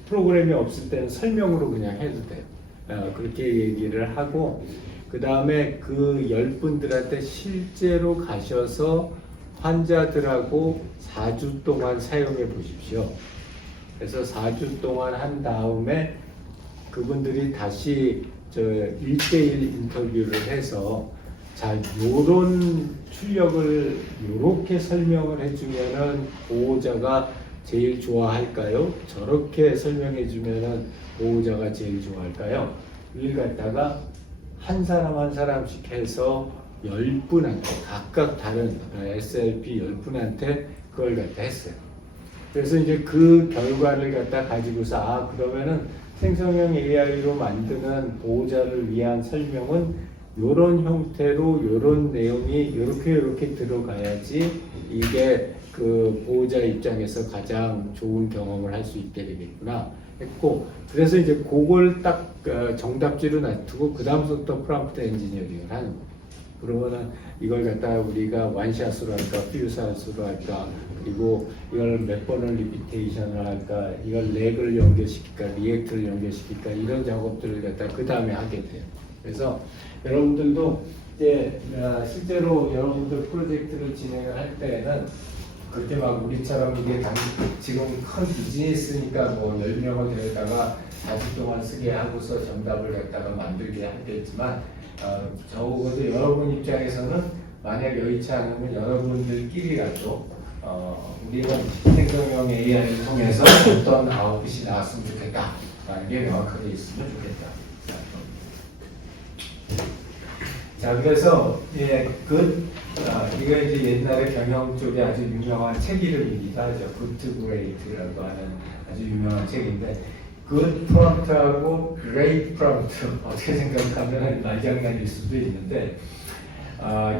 프로그램이 없을 때는 설명으로 그냥 해도 돼요. 그렇게 얘기를 하고 그 다음에 그 10분들한테 실제로 가셔서 환자들하고 4주 동안 사용해 보십시오. 그래서 4주 동안 한 다음에 그분들이 다시 1대1 인터뷰를 해서 자, 요런 출력을 요렇게 설명을 해주면은 보호자가 제일 좋아할까요? 저렇게 설명해 주면은 보호자가 제일 좋아할까요? 이걸 갖다가 한 사람 한 사람씩 해서 10분한테 각각 다른 SLP 10분한테 그걸 갖다 했어요. 그래서 이제 그 결과를 갖다 가지고서 그러면은 생성형 AI로 만드는 보호자를 위한 설명은 이런 형태로 이런 내용이 이렇게 들어가야지 이게 그 보호자 입장에서 가장 좋은 경험을 할 수 있게 되겠구나 했고 그래서 이제 그걸 딱 정답지로 놔두고 그 다음부터 프롬프트 엔지니어링을 하는 거예요. 그러면은 이걸 갖다가 우리가 원샷으로 할까, 퓨샷으로 할까, 그리고 이걸 몇 번을 리피테이션을 할까, 이걸 렉을 연결시킬까, 리액트를 연결시킬까, 이런 작업들을 갖다가 그 다음에 하게 돼요. 그래서 여러분들도 이제 실제로 여러분들 프로젝트를 진행을 할 때는 그때 막 우리처럼 이게 지금 큰 비즈니스니까 뭐 10명을 데려다가 4주 동안 쓰게 하고서 정답을 갖다가 만들게 하겠지만 적어도 여러분 입장에서는 만약 여의치 않으면 여러분들끼리라도 우리는 생성형 AI를 통해서 어떤 아웃풋이 나왔으면 좋겠다라는 게 명확하게 있으면 좋겠다. 자, 그래서 이거 이제 옛날에 경영 쪽에 아주 유명한 책 이름이기도 하죠. 굿 그레이트라고 하는 아주 유명한 책인데, 굿 프롬프트하고 그레이트 프롬프트 어떻게 생각하면 말장난일 수도 있는데,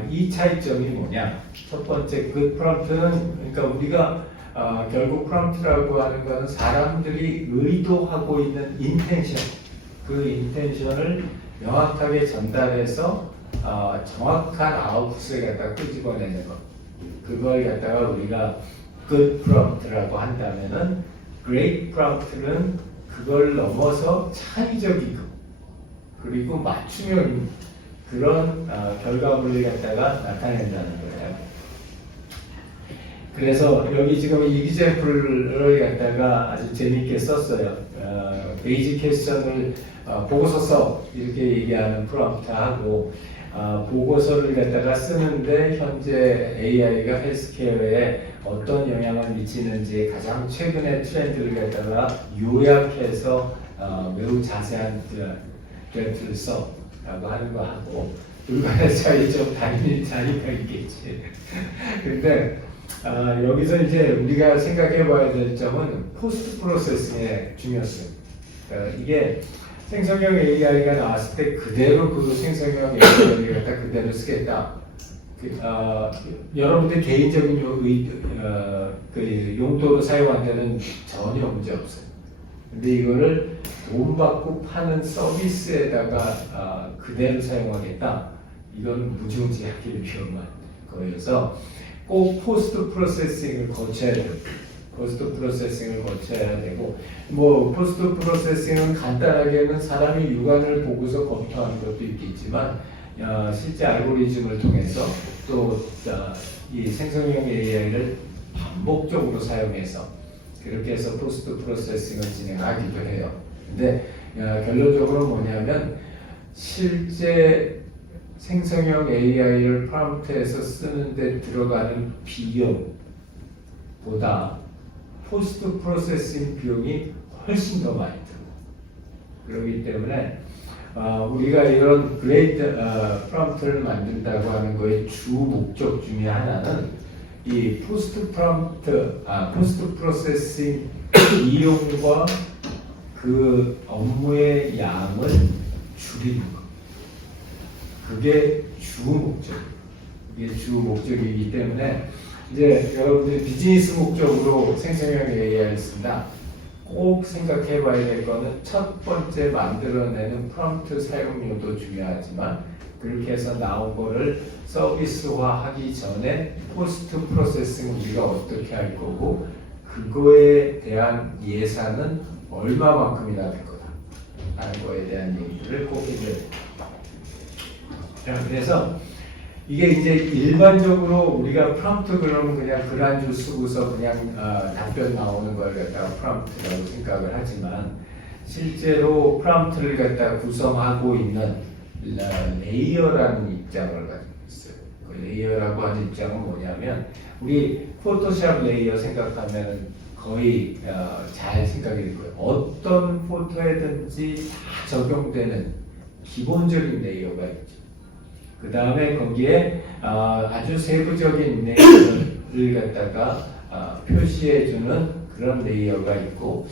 이 차이점이 뭐냐? 첫 번째, 굿 프롬프트는 그러니까 우리가 결국 프롬프트라고 하는 것은 사람들이 의도하고 있는 인텐션, 그 인텐션을 명확하게 전달해서 정확한 아웃풋을 갖다가 끄집어내는 것. 그걸 갖다가 우리가 good prompt라고 한다면은 great prompt는 그걸 넘어서 창의적이고 그리고 맞춤형 그런 결과물을 갖다가 나타낸다는 거예요. 그래서 여기 지금 이기제플을 갖다가 아주 재밌게 썼어요. 베이직 퀘스천을 보고서 써 이렇게 얘기하는 프롬프트하고 보고서를 갖다가 쓰는데 현재 AI가 헬스케어에 어떤 영향을 미치는지 가장 최근의 트렌드를 갖다가 요약해서 매우 자세한 트렌드를 써라고 하는 거 하고 둘 간의 차이 좀 차이가 있겠지. 근데 여기서 이제 우리가 생각해 봐야 될 점은 포스트 프로세싱의 중요성. 이게 생성형 AI가 나왔을 때 그대로 그 생성형 AI를 갖다 그대로 쓰겠다. 여러분들 개인적인 그 용도로 사용할 때는 전혀 문제 없어요. 근데 이거를 돈 받고 파는 서비스에다가 그대로 사용하겠다. 이건 무지무지하게 위험한 거여서 꼭 포스트 프로세싱을 거쳐야 돼요. 포스트 프로세싱을 거쳐야 되고, 뭐 포스트 프로세싱은 간단하게는 사람이 육안을 보고서 검토하는 것도 있겠지만 실제 알고리즘을 통해서 또 이 생성형 AI를 반복적으로 사용해서 그렇게 해서 포스트 프로세싱을 진행하기도 해요. 근데 결론적으로 뭐냐면 실제 생성형 AI를 프롬프트에서 쓰는데 들어가는 비용보다 포스트 프로세싱 비용이 훨씬 더 많이 들고 그렇기 때문에 우리가 이런 그레이트 프롬프트를 만든다고 하는 거의 주 목적 중에 하나는 이 포스트 프로세싱 이용과 그 업무의 양을 줄이는 것. 그게 주 목적. 이게 주 목적이기 때문에 이제 여러분들이 비즈니스 목적으로 생성형 AI를 쓴다. 꼭 생각해 봐야 될 거는 첫 번째 만들어내는 프롬프트 사용료도 중요하지만 그렇게 해서 나온 거를 서비스화하기 전에 포스트 프로세싱 우리가 어떻게 할 거고 그거에 대한 예산은 얼마만큼이나 될 거다 라는 거에 대한 얘기를 꼭 해줘야 돼요. 그래서 이게 이제 일반적으로 우리가 프롬프트 그러면 그냥 글 한 줄 쓰고서 그냥 답변 나오는 걸 갖다가 프롬프트라고 생각을 하지만 실제로 프롬프트를 갖다가 구성하고 있는 레이어라는 입장을 가지고 있어요. 그 레이어라고 하는 입장은 뭐냐면 우리 포토샵 레이어 생각하면 거의 잘 생각이 될 거예요. 어떤 포토에든지 다 적용되는 기본적인 레이어가 있죠. 그 다음에 거기에 아주 세부적인 레이어를 갖다가 표시해주는 그런 레이어가 있고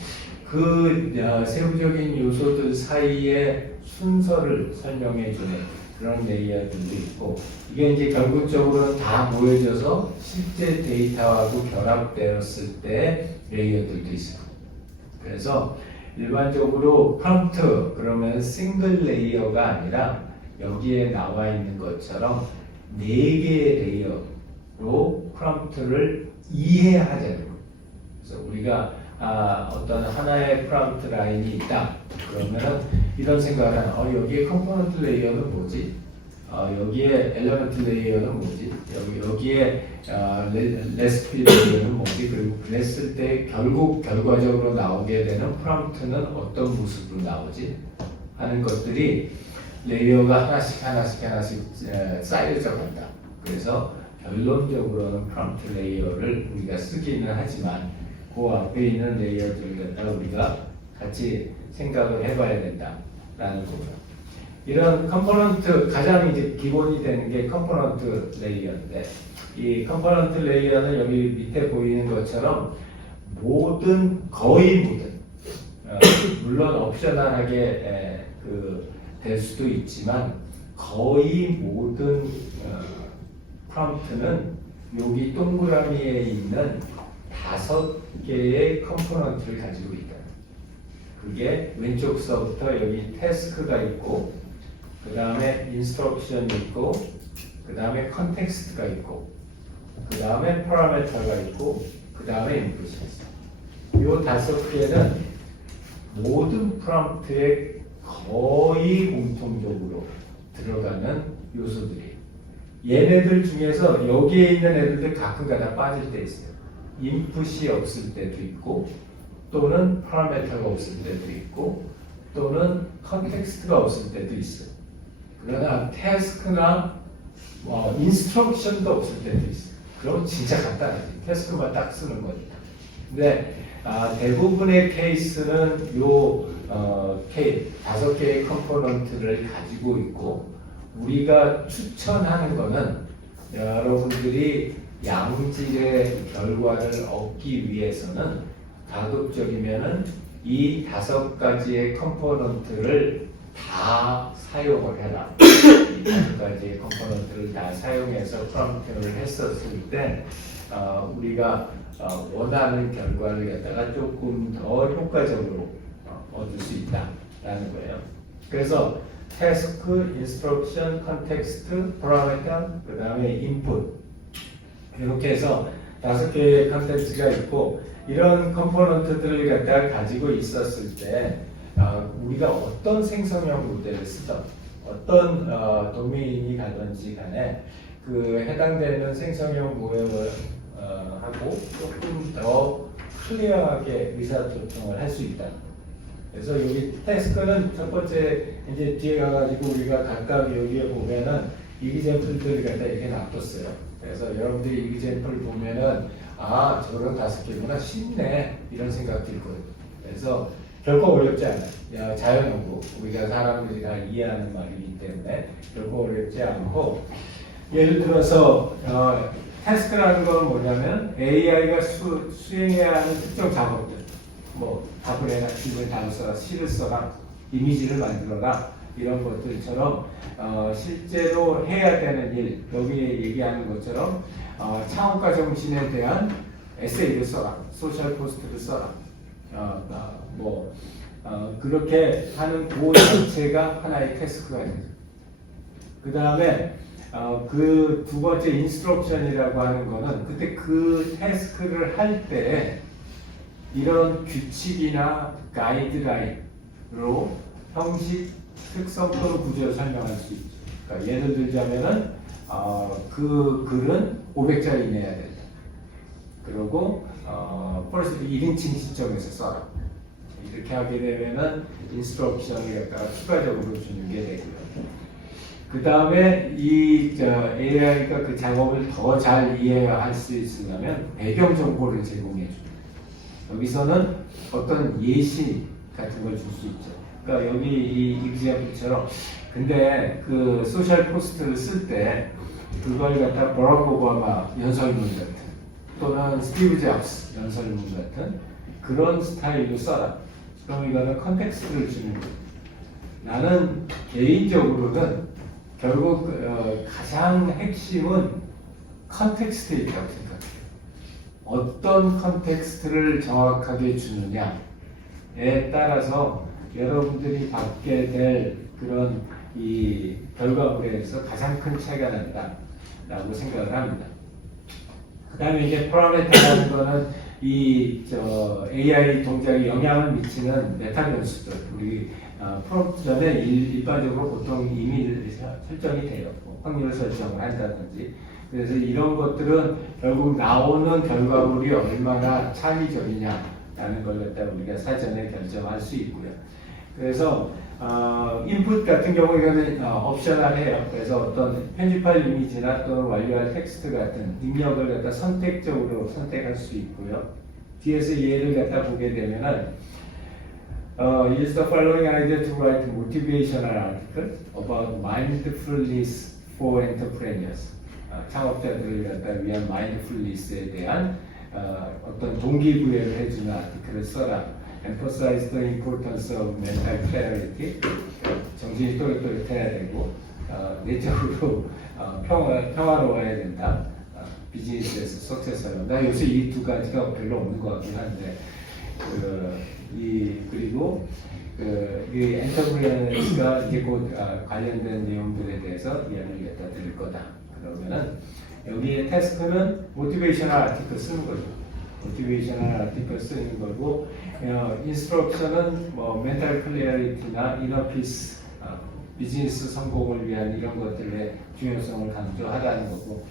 그 세부적인 요소들 사이에 순서를 설명해주는 그런 레이어들도 있고 이게 이제 결국적으로는 다 모여져서 실제 데이터하고 결합되었을 때 레이어들도 있어요. 그래서 일반적으로 프롬프트 그러면 싱글 레이어가 아니라 여기에 나와 있는 것처럼 4개의 레이어로 프롬프트를 이해하자는 거예요. 그래서 우리가 어떤 하나의 프롬프트 라인이 있다. 그러면은 이런 생각을 하는, 여기에 컴포넌트 레이어는 뭐지? 여기에 엘리먼트 레이어는 뭐지? 여기에 레시피 레이어는 뭐지? 그리고 그랬을 때 결국 결과적으로 나오게 되는 프롬프트는 어떤 모습으로 나오지? 하는 것들이 레이어가 하나씩 쌓여져 간다. 그래서 결론적으로는 프롬프트 레이어를 우리가 쓰기는 하지만 그 앞에 있는 레이어들을 갖다가 우리가 같이 생각을 해봐야 된다라는 거죠. 이런 컴포넌트 가장 이제 기본이 되는 게 컴포넌트 레이어인데 이 컴포넌트 레이어는 여기 밑에 보이는 것처럼 거의 모든 물론 옵셔널하게 될 수도 있지만 거의 모든 프롬프트는 여기 동그라미에 있는 5개의 컴포넌트를 가지고 있다. 그게 왼쪽서부터 여기 태스크가 있고 그 다음에 인스트럭션이 있고 그 다음에 컨텍스트가 있고 그 다음에 파라미터가 있고 그 다음에 인풋이 있어요. 이 5개는 모든 프롬프트에 거의 공통적으로 들어가는 요소들이에요. 얘네들 중에서 여기에 있는 애들도 가끔가다 빠질 때 있어요. 인풋이 없을 때도 있고 또는 파라미터가 없을 때도 있고 또는 컨텍스트가 없을 때도 있어요. 그러나 태스크나 인스트럭션도 없을 때도 있어요. 그럼 진짜 간단하지. 태스크만 딱 쓰는 거니까. 근데 대부분의 케이스는 요 5개의 컴포넌트를 가지고 있고 우리가 추천하는 거는 여러분들이 양질의 결과를 얻기 위해서는 가급적이면은 이 5가지의 컴포넌트를 다 사용을 해라. 이 5가지의 컴포넌트를 다 사용해서 프롬프팅을 했었을 때 우리가 원하는 결과를 갖다가 조금 더 효과적으로 얻을 수 있다라는 거예요. 그래서 태스크, 인스트럭션, 컨텍스트, 파라미터, 그 다음에 인풋 이렇게 해서 5개의 컨텐츠가 있고 이런 컴포넌트들을 갖다가 가지고 있었을 때 우리가 어떤 생성형 모델을 쓰던 어떤 도메인이 가든지 간에 그 해당되는 생성형 모델을 하고 조금 더 클리어하게 의사소통을 할 수 있다. 그래서 여기 태스크는 첫 번째 이제 뒤에 가가지고 우리가 각각 여기에 보면은 이그젠플들을 갖다 이렇게 놔뒀어요. 그래서 여러분들이 이그젠플 보면은 저런 5개구나 쉽네 이런 생각 들 거예요. 그래서 결코 어렵지 않아요. 자연어고 우리가 사람들이 다 이해하는 말이기 때문에 결코 어렵지 않고 예를 들어서 태스크라는 건 뭐냐면 AI가 수행해야 하는 특정 작업들 뭐 답을 해라, B를 답을 써라, C를 써라, 이미지를 만들어라 이런 것들처럼 실제로 해야 되는 일 여기에 얘기하는 것처럼 창업가 정신에 대한 에세이를 써라, 소셜 포스트를 써라 그렇게 하는 그 자체가 하나의 태스크가 되죠. 그 다음에 그 두 번째 인스트럭션이라고 하는 거는 그때 그 태스크를 할 때 이런 규칙이나 가이드라인으로 형식, 특성 또는 구조를 설명할 수 있죠. 그러니까 예를 들자면은 그 글은 500자리 이내야 된다. 그리고 벌써 1인칭 시점에서 써라. 이렇게 하게 되면은 인스트럭션을 갖다가 추가적으로 주는 게 되고요. 그 다음에 이 AI가 그 작업을 더 잘 이해할 수 있으려면 배경 정보를 제공해 줍니다. 여기서는 어떤 예시 같은 걸 줄 수 있죠. 그러니까 여기 이 example처럼 근데 그 소셜 포스트를 쓸 때 그걸 갖다 버락 오바마 연설문 같은 또는 스티브 잡스 연설문 같은 그런 스타일로 써라. 그럼 이거는 컨텍스트를 주는 거예요. 나는 개인적으로는 결국 가장 핵심은 컨텍스트에 있다고 생각해요. 어떤 컨텍스트를 정확하게 주느냐에 따라서 여러분들이 받게 될 그런 이 결과물에서 가장 큰 차이가 난다라고 생각을 합니다. 그 다음에 이제 파라메터라는 거는 AI 동작에 영향을 미치는 메타 변수들, 우리 프롬프트 전에 일반적으로 보통 이미 설정이 돼요. 뭐 확률 설정을 한다든지. 그래서 이런 것들은 결국 나오는 결과물이 얼마나 창의적이냐라는 걸 갖다 우리가 사전에 결정할 수 있고요. 그래서 인풋 같은 경우에는 옵셔널해요. 그래서 어떤 편집할 이미지나 또는 완료할 텍스트 같은 능력을 갖다 선택적으로 선택할 수 있고요. 뒤에서 예를 갖다 보게 되면은 use the following idea to write motivational articles about mindfulness for entrepreneurs. 창업자들을 갖다 위한 마인드풀니스에 대한 어떤 동기부여를 해주는 아티클을 써라. Emphasize the importance of mental clarity. 정신이 또렷해야 되고 내적으로 평화로워야 된다. 비즈니스에서 석세스를. 나 요새 이 두 가지가 별로 없는 것 같긴 한데 그리고 이 엔터프리너스가 이제 곧 관련된 내용들에 대해서 이야기를 갖다 드릴 거다. 그러면은 여기에 태스크는 모티베이셔널 아티클 쓰는 거죠. 모티베이셔널 아티클 쓰는 거고, 인스트럭션은 뭐 멘탈 클리어리티나 이너피스, 비즈니스 성공을 위한 이런 것들의 중요성을 강조하라는 거고,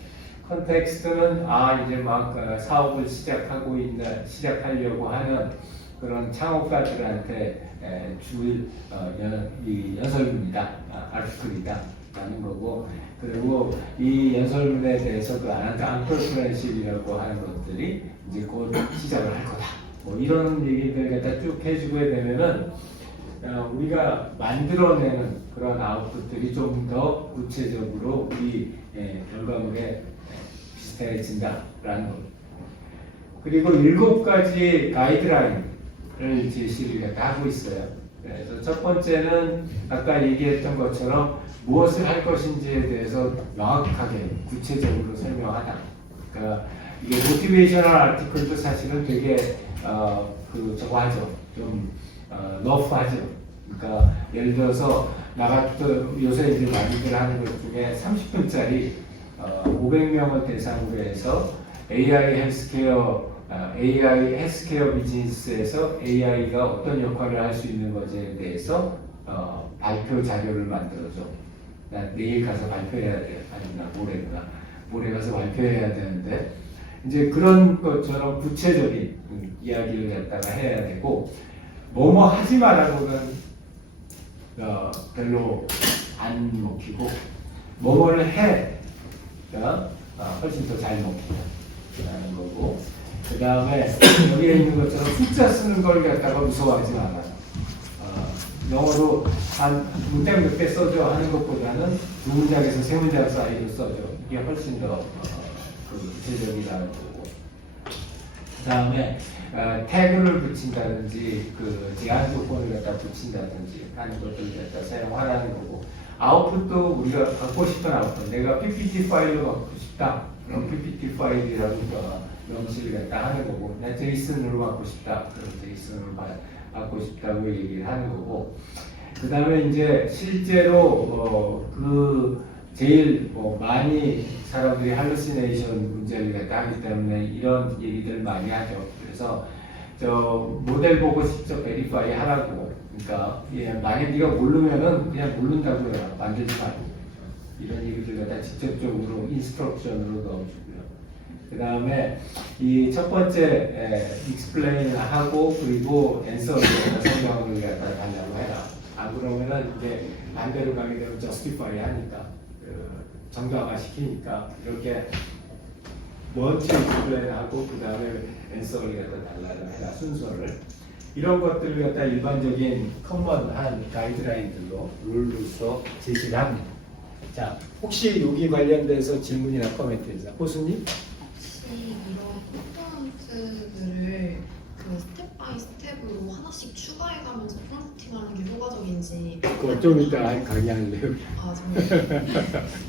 컨텍스트는 이제 막 사업을 시작하려고 하는 그런 창업가들한테 줄 연설문이다, 아티클이다. 라는 거고, 그리고 이 연설문에 대해서 그 안터프렌십이라고 하는 것들이 이제 곧 시작을 할 거다. 뭐 이런 얘기들 갖다 쭉 해주게 되면은 우리가 만들어내는 그런 아웃풋들이 좀 더 구체적으로 우리 결과물에 비슷해진다라는 겁니다. 그리고 7가지 가이드라인을 제시를 갖다 하고 있어요. 그래서 첫 번째는 아까 얘기했던 것처럼 무엇을 할 것인지에 대해서 명확하게 구체적으로 설명하다. 그러니까 이게 모티베이셔널 아티클도 사실은 되게 저거 하죠. 좀 러프하죠. 그러니까 예를 들어서 나 같은 요새 이제 많이들 하는 것 중에 30분짜리 500명을 대상으로 해서 AI 헬스케어 비즈니스에서 AI가 어떤 역할을 할 수 있는 것에 대해서 발표 자료를 만들어줘. 나 내일 가서 발표해야 돼. 아니면 모레 가서 발표해야 되는데 이제 그런 것처럼 구체적인 이야기를 갖다가 해야 되고, 뭐뭐 하지 말라고는 별로 안 먹히고, 뭐뭐를 해가 훨씬 더 잘 먹힌다는 거고, 그 다음에 여기에 있는 것처럼 숫자 쓰는 걸 갖다가 무서워하지 말아요. 영어로 한 문장 몇 개 써줘 하는 것보다는 2문장에서 3문장 사이로 써줘. 이게 훨씬 더 구체적이라는 거고. 그 다음에 태그를 붙인다든지 제한 조건을 갖다 붙인다든지 하는 것들을 갖다 사용하라는 거고, 아웃풋도 우리가 갖고 싶은 아웃풋, 내가 PPT 파일로 갖고 싶다. 그럼 PPT 파일이라고 명시를 갖다 하는 거고, 나 제이슨으로 갖고 싶다. 그럼 제이슨으로 갖고 싶다고 얘기를 하는 거고, 그 다음에 이제 실제로 제일 많이 사람들이 할루시네이션 문제를 갖다 하기 때문에 이런 얘기들 많이 하죠. 그래서 모델 보고 직접 베리파이 하라고. 그러니까 만약 네가 모르면은 그냥 모른다고 해요. 만들지 말고. 이런 얘기들 갖다 직접적으로 인스트럭션으로 넣어주고요. 그 다음에 이 첫 번째 익스플레인 하고, 그리고 앤서를 설명을 갖다 달라고 해라. 안 그러면은 이제 반대로 가게 되면 justify 하니까, 정당화 시키니까 이렇게 먼저 익스플레인 하고 그 다음에 앤서를 갖다 달라고 해라, 순서를. 이런 것들을 갖다 일반적인 커먼한 가이드라인들로 룰로서 제시를 합니다. 자, 혹시 여기 관련돼서 질문이나 코멘트 있어요? 호수님? 혹시 이런 컴포넌트들을 스텝 바이 스텝으로 하나씩 추가해가면서 프롬프팅하는 게 효과적인지. 그거 좀 이따 강의할래요. 정말.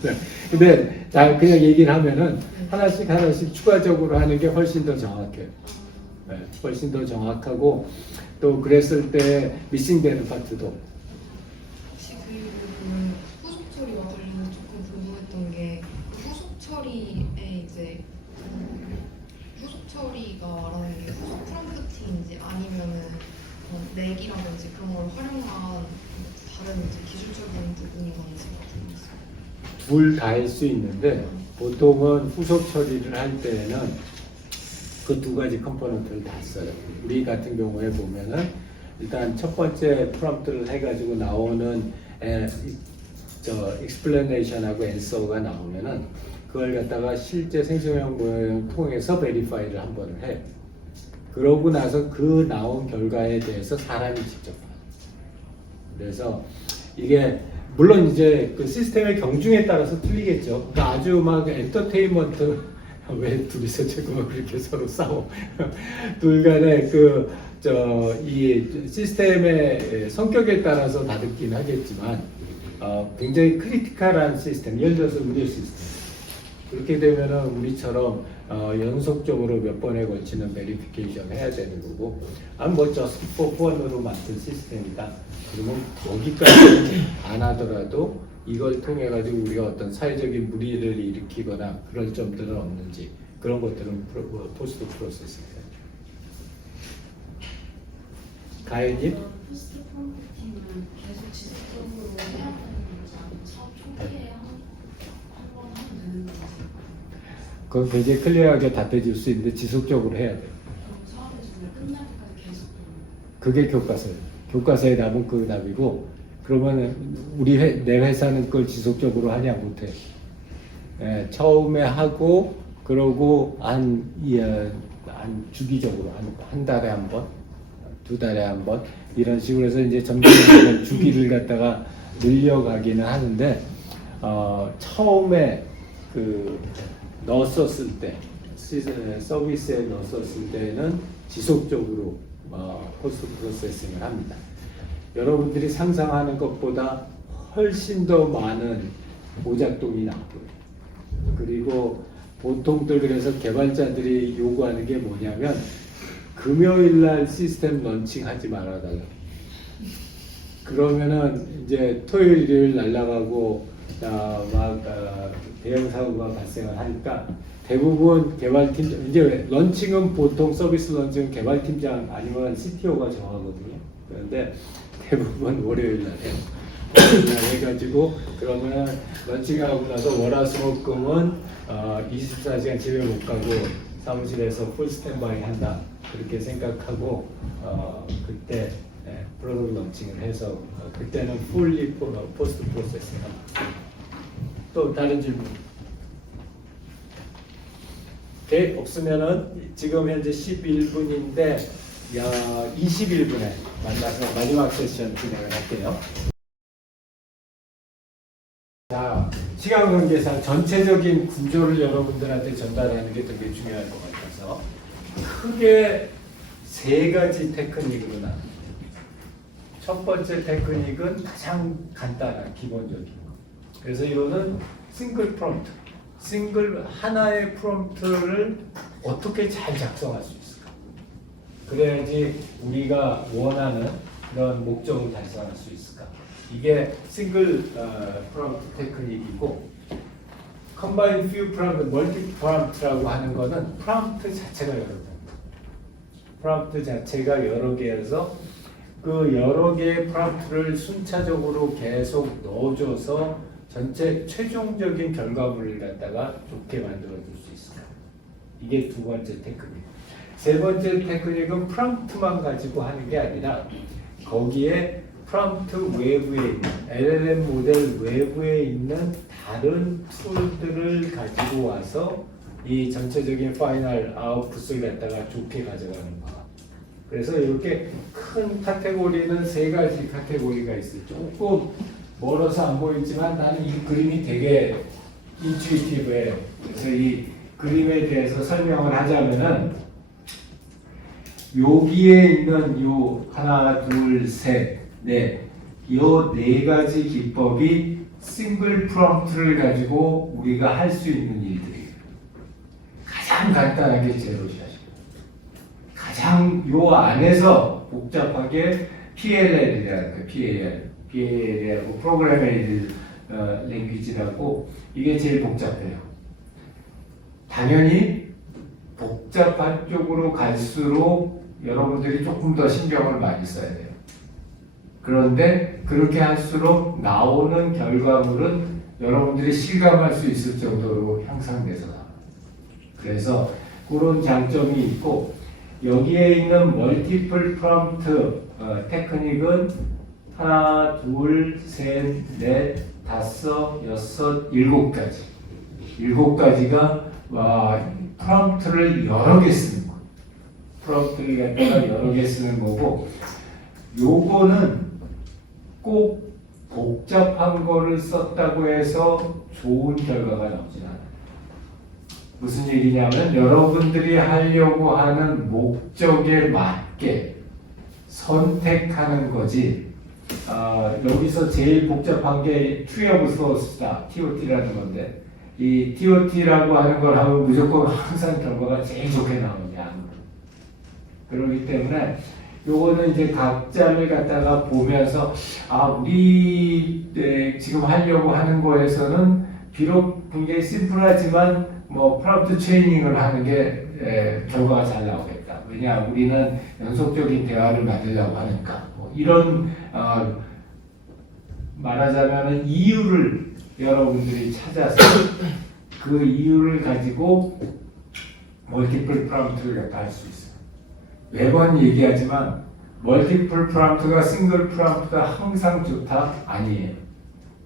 네. 근데 그냥 얘기를 하면은 하나씩 추가적으로 하는 게 훨씬 더 정확해요. 네, 훨씬 더 정확하고, 또 그랬을 때 미싱되는 파트도. 혹시 그 처리에 이제 후속 처리가 말하는 게 후속 프롬프팅인지 아니면은 렉이라든지 그런 걸 활용한 다른 이제 기술적인 부분인 건지가 궁금했어요. 둘 다 할 수 있는데 보통은 후속 처리를 할 때에는 그 두 가지 컴포넌트를 다 써요. 우리 같은 경우에 보면은 일단 첫 번째 프롬프트를 해가지고 나오는 explanation하고 answer가 나오면은 그걸 갖다가 실제 생성형 모형을 통해서 베리파이를 한 번을 해요. 그러고 나서 그 나온 결과에 대해서 사람이 직접 봐요. 그래서 이게 물론 이제 그 시스템의 경중에 따라서 틀리겠죠. 그러니까 아주 막 엔터테인먼트 왜 둘이서 지금 그렇게 서로 싸워? 둘 간의 이 시스템의 성격에 따라서 다르긴 하겠지만 굉장히 크리티컬한 시스템, 예를 들어서 의료 시스템. 그렇게 되면은 우리처럼 연속적으로 몇 번에 걸치는 베리피케이션 해야 되는 거고, 뭐 just for fun으로 만든 시스템이다. 그러면 거기까지 안 하더라도 이걸 통해 가지고 우리가 어떤 사회적인 무리를 일으키거나 그럴 점들은 없는지 그런 것들은 포스트 프로세스입니다. 가연님? 포스트 프롬프팅은 계속 지속적으로 해야 되는 거지 아니면 사업 초기에 한번 하면 되는 거지? 그건 굉장히 클리어하게 답해줄 수 있는데 지속적으로 해야 돼요. 그럼 사업의 중에 끝날 때까지 계속 그게 교과서예요. 교과서의 답은 그 답이고, 그러면 내 회사는 그걸 지속적으로 하냐 못해. 처음에 하고 그러고 한 주기적으로 한 달에 한 번, 두 달에 한 번 이런 식으로 해서 이제 점점 주기를 갖다가 늘려가기는 하는데 처음에 넣었었을 때 서비스에 넣었었을 때는 지속적으로 포스트 프로세싱을 합니다. 여러분들이 상상하는 것보다 훨씬 더 많은 오작동이 나고요. 그리고 보통들 그래서 개발자들이 요구하는 게 뭐냐면 금요일 날 시스템 런칭하지 말아달라. 그러면은 이제 토요일 일요일 날아가고 대형 사고가 발생을 하니까 대부분 개발팀 이제 런칭은 보통 서비스 런칭은 개발팀장 아니면 CTO가 정하거든요. 그런데 대부분 월요일 날 해요. 월요일 날 해가지고 그러면 런칭하고 나서 월화수목금은 24시간 집에 못 가고 사무실에서 풀 스탠바이 한다. 그렇게 생각하고 그때 프로덕트 런칭을 해서 그때는 풀리 포스트 프로세싱 합니다. 또 다른 질문? 계획 없으면은 지금 현재 11분인데 21분에 만나서 마지막 세션 진행을 할게요. 자, 시간 관계상 전체적인 구조를 여러분들한테 전달하는 게 되게 중요할 것 같아서 크게 세 가지 테크닉으로 나눕니다. 첫 번째 테크닉은 가장 간단한 기본적인 거. 그래서 이거는 싱글 프롬프트. 하나의 프롬프트를 어떻게 잘 작성할 수 있을까? 그래야지 우리가 원하는 그런 목적을 달성할 수 있을까? 이게 싱글 프롬프트 테크닉이고, 컴바인 퓨 프롬프트, 멀티 프롬프트라고 하는 거는 프롬프트 자체가 여러 개. 프롬프트 자체가 여러 개여서 그 여러 개의 프롬프트를 순차적으로 계속 넣어줘서 전체 최종적인 결과물을 갖다가 좋게 만들어줄 수 있을까? 이게 두 번째 테크닉. 세 번째 테크닉은 프롬프트만 가지고 하는 게 아니라 거기에 프롬프트 외부에 있는 LLM 모델 외부에 있는 다른 툴들을 가지고 와서 이 전체적인 파이널 아웃풋을 갖다가 좋게 가져가는 거. 그래서 이렇게 큰 카테고리는 세 가지 카테고리가 있어요. 조금 멀어서 안 보이지만 나는 이 그림이 되게 인투이티브해요. 그래서 이 그림에 대해서 설명을 하자면은 여기에 있는 요 하나, 둘, 셋, 넷, 요 네 가지 기법이 싱글 프롬프트를 가지고 우리가 할 수 있는 일들이에요. 가장 간단하게 제로샷. 가장 요 안에서 복잡하게 PLL이라는 거예요. PLL이라고 프로그래밍 랭귀지라고 이게 제일 복잡해요. 당연히 복잡한 쪽으로 갈수록 여러분들이 조금 더 신경을 많이 써야 돼요. 그런데 그렇게 할수록 나오는 결과물은 여러분들이 실감할 수 있을 정도로 향상돼서 나와요. 그래서 그런 장점이 있고, 여기에 있는 멀티플 프롬프트 테크닉은 하나, 둘, 셋, 넷, 다섯, 여섯, 일곱 가지가 프롬프트를 여러 개 쓰는 거예요. 프롬프트를 갖다가 여러 개 쓰는 거고, 요거는 꼭 복잡한 거를 썼다고 해서 좋은 결과가 나오진 않아요. 무슨 얘기냐면 여러분들이 하려고 하는 목적에 맞게 선택하는 거지. 여기서 제일 복잡한 게 Tree of Source다, TOT라는 건데, 이 TOT라고 하는 걸 하면 무조건 항상 결과가 제일 좋게 나오냐. 그렇기 때문에 요거는 이제 각자를 갖다가 보면서 우리 지금 하려고 하는 거에서는 비록 굉장히 심플하지만 프롬프트 트레이닝을 하는 게 결과가 잘 나오겠다. 왜냐, 우리는 연속적인 대화를 만들려고 하니까. 이런 말하자면 이유를 여러분들이 찾아서 그 이유를 가지고 멀티플 프롬프트를 갖다 할 수 있어요. 매번 얘기하지만 멀티플 프롬프트가 싱글 프롬프트가 항상 좋다? 아니에요.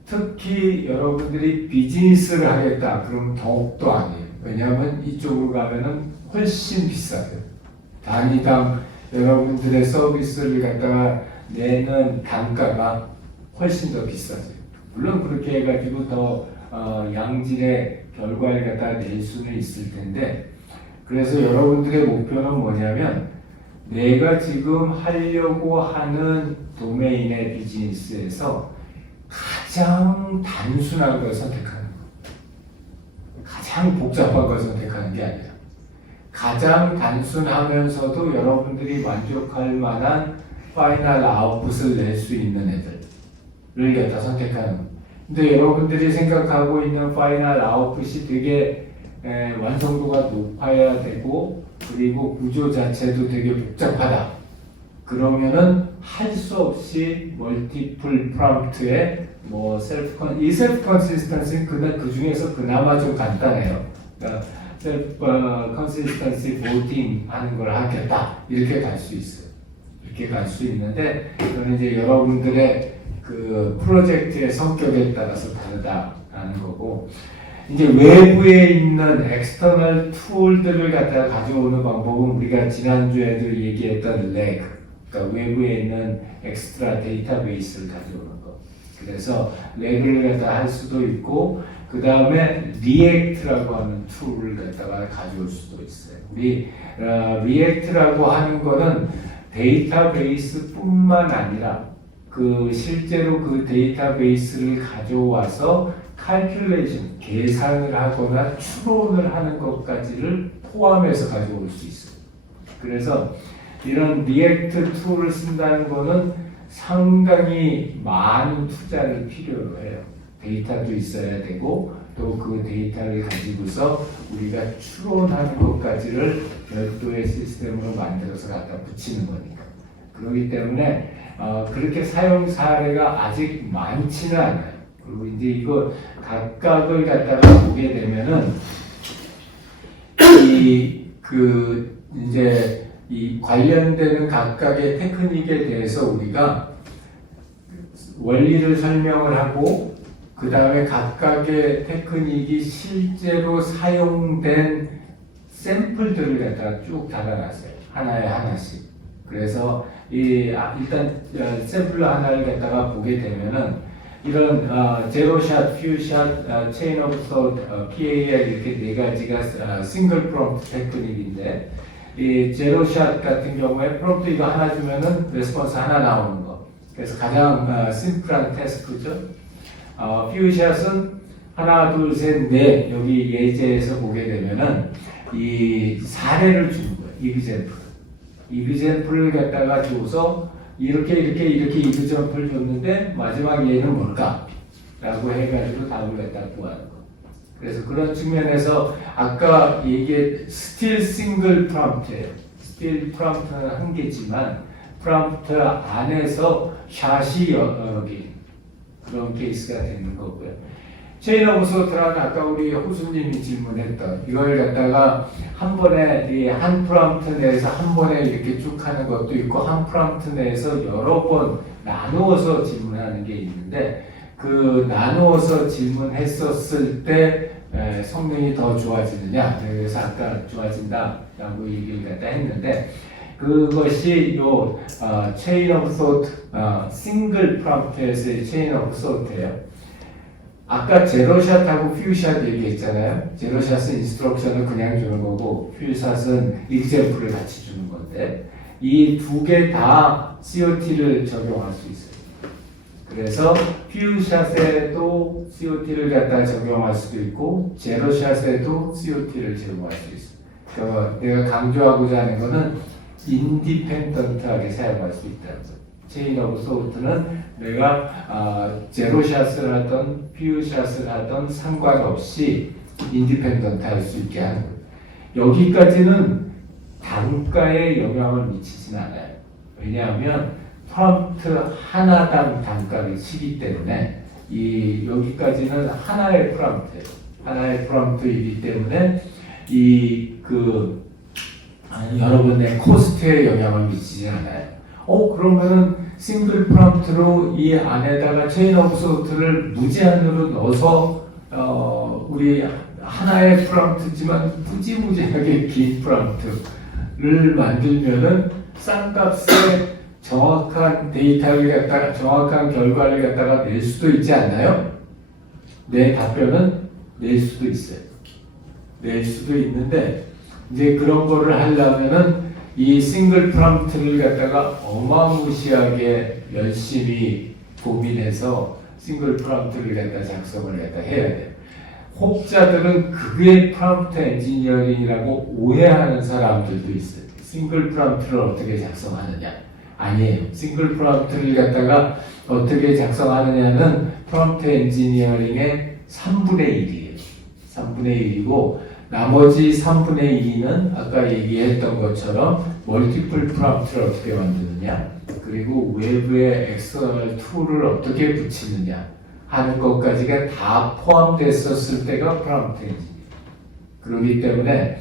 특히 여러분들이 비즈니스를 하겠다 그러면 더욱더 아니에요. 왜냐하면 이쪽으로 가면은 훨씬 비싸요. 단위당 여러분들의 서비스를 갖다가 내는 단가가 훨씬 더 비싸죠. 물론 그렇게 해가지고 더 양질의 결과를 갖다가 낼 수는 있을 텐데, 그래서 여러분들의 목표는 뭐냐면 내가 지금 하려고 하는 도메인의 비즈니스에서 가장 단순한 걸 선택하는 거예요. 가장 복잡한 걸 선택하는 게 아니라 가장 단순하면서도 여러분들이 만족할 만한 파이널 아웃풋을 낼 수 있는 애들을 갖다 선택하는 거예요. 근데 여러분들이 생각하고 있는 파이널 아웃풋이 되게 완성도가 높아야 되고, 그리고 구조 자체도 되게 복잡하다. 그러면은 할 수 없이 멀티플 프롬프트에 이 셀프 컨시스턴시는 그 중에서 그나마 좀 간단해요. 그러니까 셀프 컨시스턴시 보팅 하는 걸 하겠다. 이렇게 갈 수 있어요. 이렇게 갈 수 있는데, 그건 이제 여러분들의 그 프로젝트의 성격에 따라서 다르다라는 거고, 이제 외부에 있는 엑스터널 툴들을 갖다가 가져오는 방법은 우리가 지난주에도 얘기했던 렉, 그러니까 외부에 있는 엑스트라 데이터베이스를 가져오는 거. 그래서 렉을 갖다가 할 수도 있고, 그 다음에 리액트라고 하는 툴을 갖다가 가져올 수도 있어요. 우리 리액트라고 하는 거는 데이터베이스뿐만 아니라 실제로 그 데이터베이스를 가져와서 칼큘레이션, 계산을 하거나 추론을 하는 것까지를 포함해서 가져올 수 있어요. 그래서 이런 리액트 툴을 쓴다는 거는 상당히 많은 투자를 필요로 해요. 데이터도 있어야 되고, 또 그 데이터를 가지고서 우리가 추론하는 것까지를 별도의 시스템으로 만들어서 갖다 붙이는 거니까. 그렇기 때문에 그렇게 사용 사례가 아직 많지는 않아요. 그리고 이제 이거 각각을 갖다가 보게 되면은 이제 이 관련되는 각각의 테크닉에 대해서 우리가 원리를 설명을 하고, 그 다음에 각각의 테크닉이 실제로 사용된 샘플들을 갖다가 쭉 달아놨어요. 하나에 하나씩. 그래서 일단 샘플 하나를 갖다가 보게 되면은 이런 제로샷, 퓨샷, 체인 오브 소, PAL 이렇게 네 가지가 싱글 프롬프트 테크닉인데, 이 제로샷 같은 경우에 프롬프트 이거 하나 주면은 레스폰스 하나 나오는 거. 그래서 가장 심플한 태스크죠. 퓨샷은 하나, 둘, 셋, 넷 여기 예제에서 보게 되면은 이 사례를 주는 거예요. 이그젠플을 갖다가 줘서 이렇게 이그젠플을 줬는데 마지막 얘는 뭘까? 라고 해가지고 답을 갖다 구하는 거. 그래서 그런 측면에서 아까 얘기한 스틸 싱글 프롬프트예요. 스틸 프롬프트는 한 개지만 프롬프트 안에서 샷이 여러 개 그런 케이스가 되는 거고요. 체인 오브 소트라는 아까 우리 호수님이 질문했던 이걸 갖다가 한 번에 이 한 프롬프트 내에서 한 번에 이렇게 쭉 하는 것도 있고 한 프롬프트 내에서 여러 번 나누어서 질문하는 게 있는데 그 나누어서 질문했었을 때 성능이 더 좋아지느냐 그래서 아까 좋아진다라고 얘기를 갖다 했는데 그것이 요 체인 오브 소트 싱글 프롬프트에서의 체인 오브 소트예요. 아까 제로샷하고 퓨샷 얘기했잖아요. 제로샷은 인스트럭션을 그냥 주는 거고 퓨샷은 익sem플을 같이 주는 건데 이 두 개 다 COT를 적용할 수 있어요. 그래서 퓨샷에도 COT를 갖다 적용할 수도 있고 제로샷에도 COT를 적용할 수 있어요. 그러니까 내가 강조하고자 하는 것은 인디펜던트하게 사용할 수 있다는 거예요. 체인 오브 소트는 내가 제로샷을 하던 퓨샷을 하던 상관없이 인디펜던트 할 수 있게 하는 거예요. 여기까지는 단가에 영향을 미치진 않아요. 왜냐하면 프롬프트 하나당 단가를 치기 때문에 여기까지는 하나의 프롬프트예요. 하나의 프롬프트이기 때문에 여러분의 코스트에 영향을 미치지 않아요. 그러면은 싱글 프롬프트로 이 안에다가 체인 오브 소트를 무제한으로 넣어서 우리 하나의 프롬프트지만 무지무지하게 긴 프롬프트를 만들면은 싼 값에 정확한 데이터를 갖다가 정확한 결과를 갖다가 낼 수도 있지 않나요? 내 답변은 낼 수도 있어요. 낼 수도 있는데 이제 그런 거를 하려면은 이 싱글 프롬프트를 갖다가 어마무시하게 열심히 고민해서 싱글 프롬프트를 갖다 작성을 갖다 해야 돼요. 혹자들은 그게 프롬프트 엔지니어링이라고 오해하는 사람들도 있어요. 싱글 프롬프트를 어떻게 작성하느냐? 아니에요. 싱글 프롬프트를 갖다가 어떻게 작성하느냐는 프롬프트 엔지니어링의 3분의 1이에요. 3분의 1이고 나머지 3분의 2는 아까 얘기했던 것처럼 멀티플 프롬프트를 어떻게 만드느냐 그리고 외부의 엑스터널 툴을 어떻게 붙이느냐 하는 것까지가 다 포함됐었을 때가 프롬프트 엔지니어. 그렇기 때문에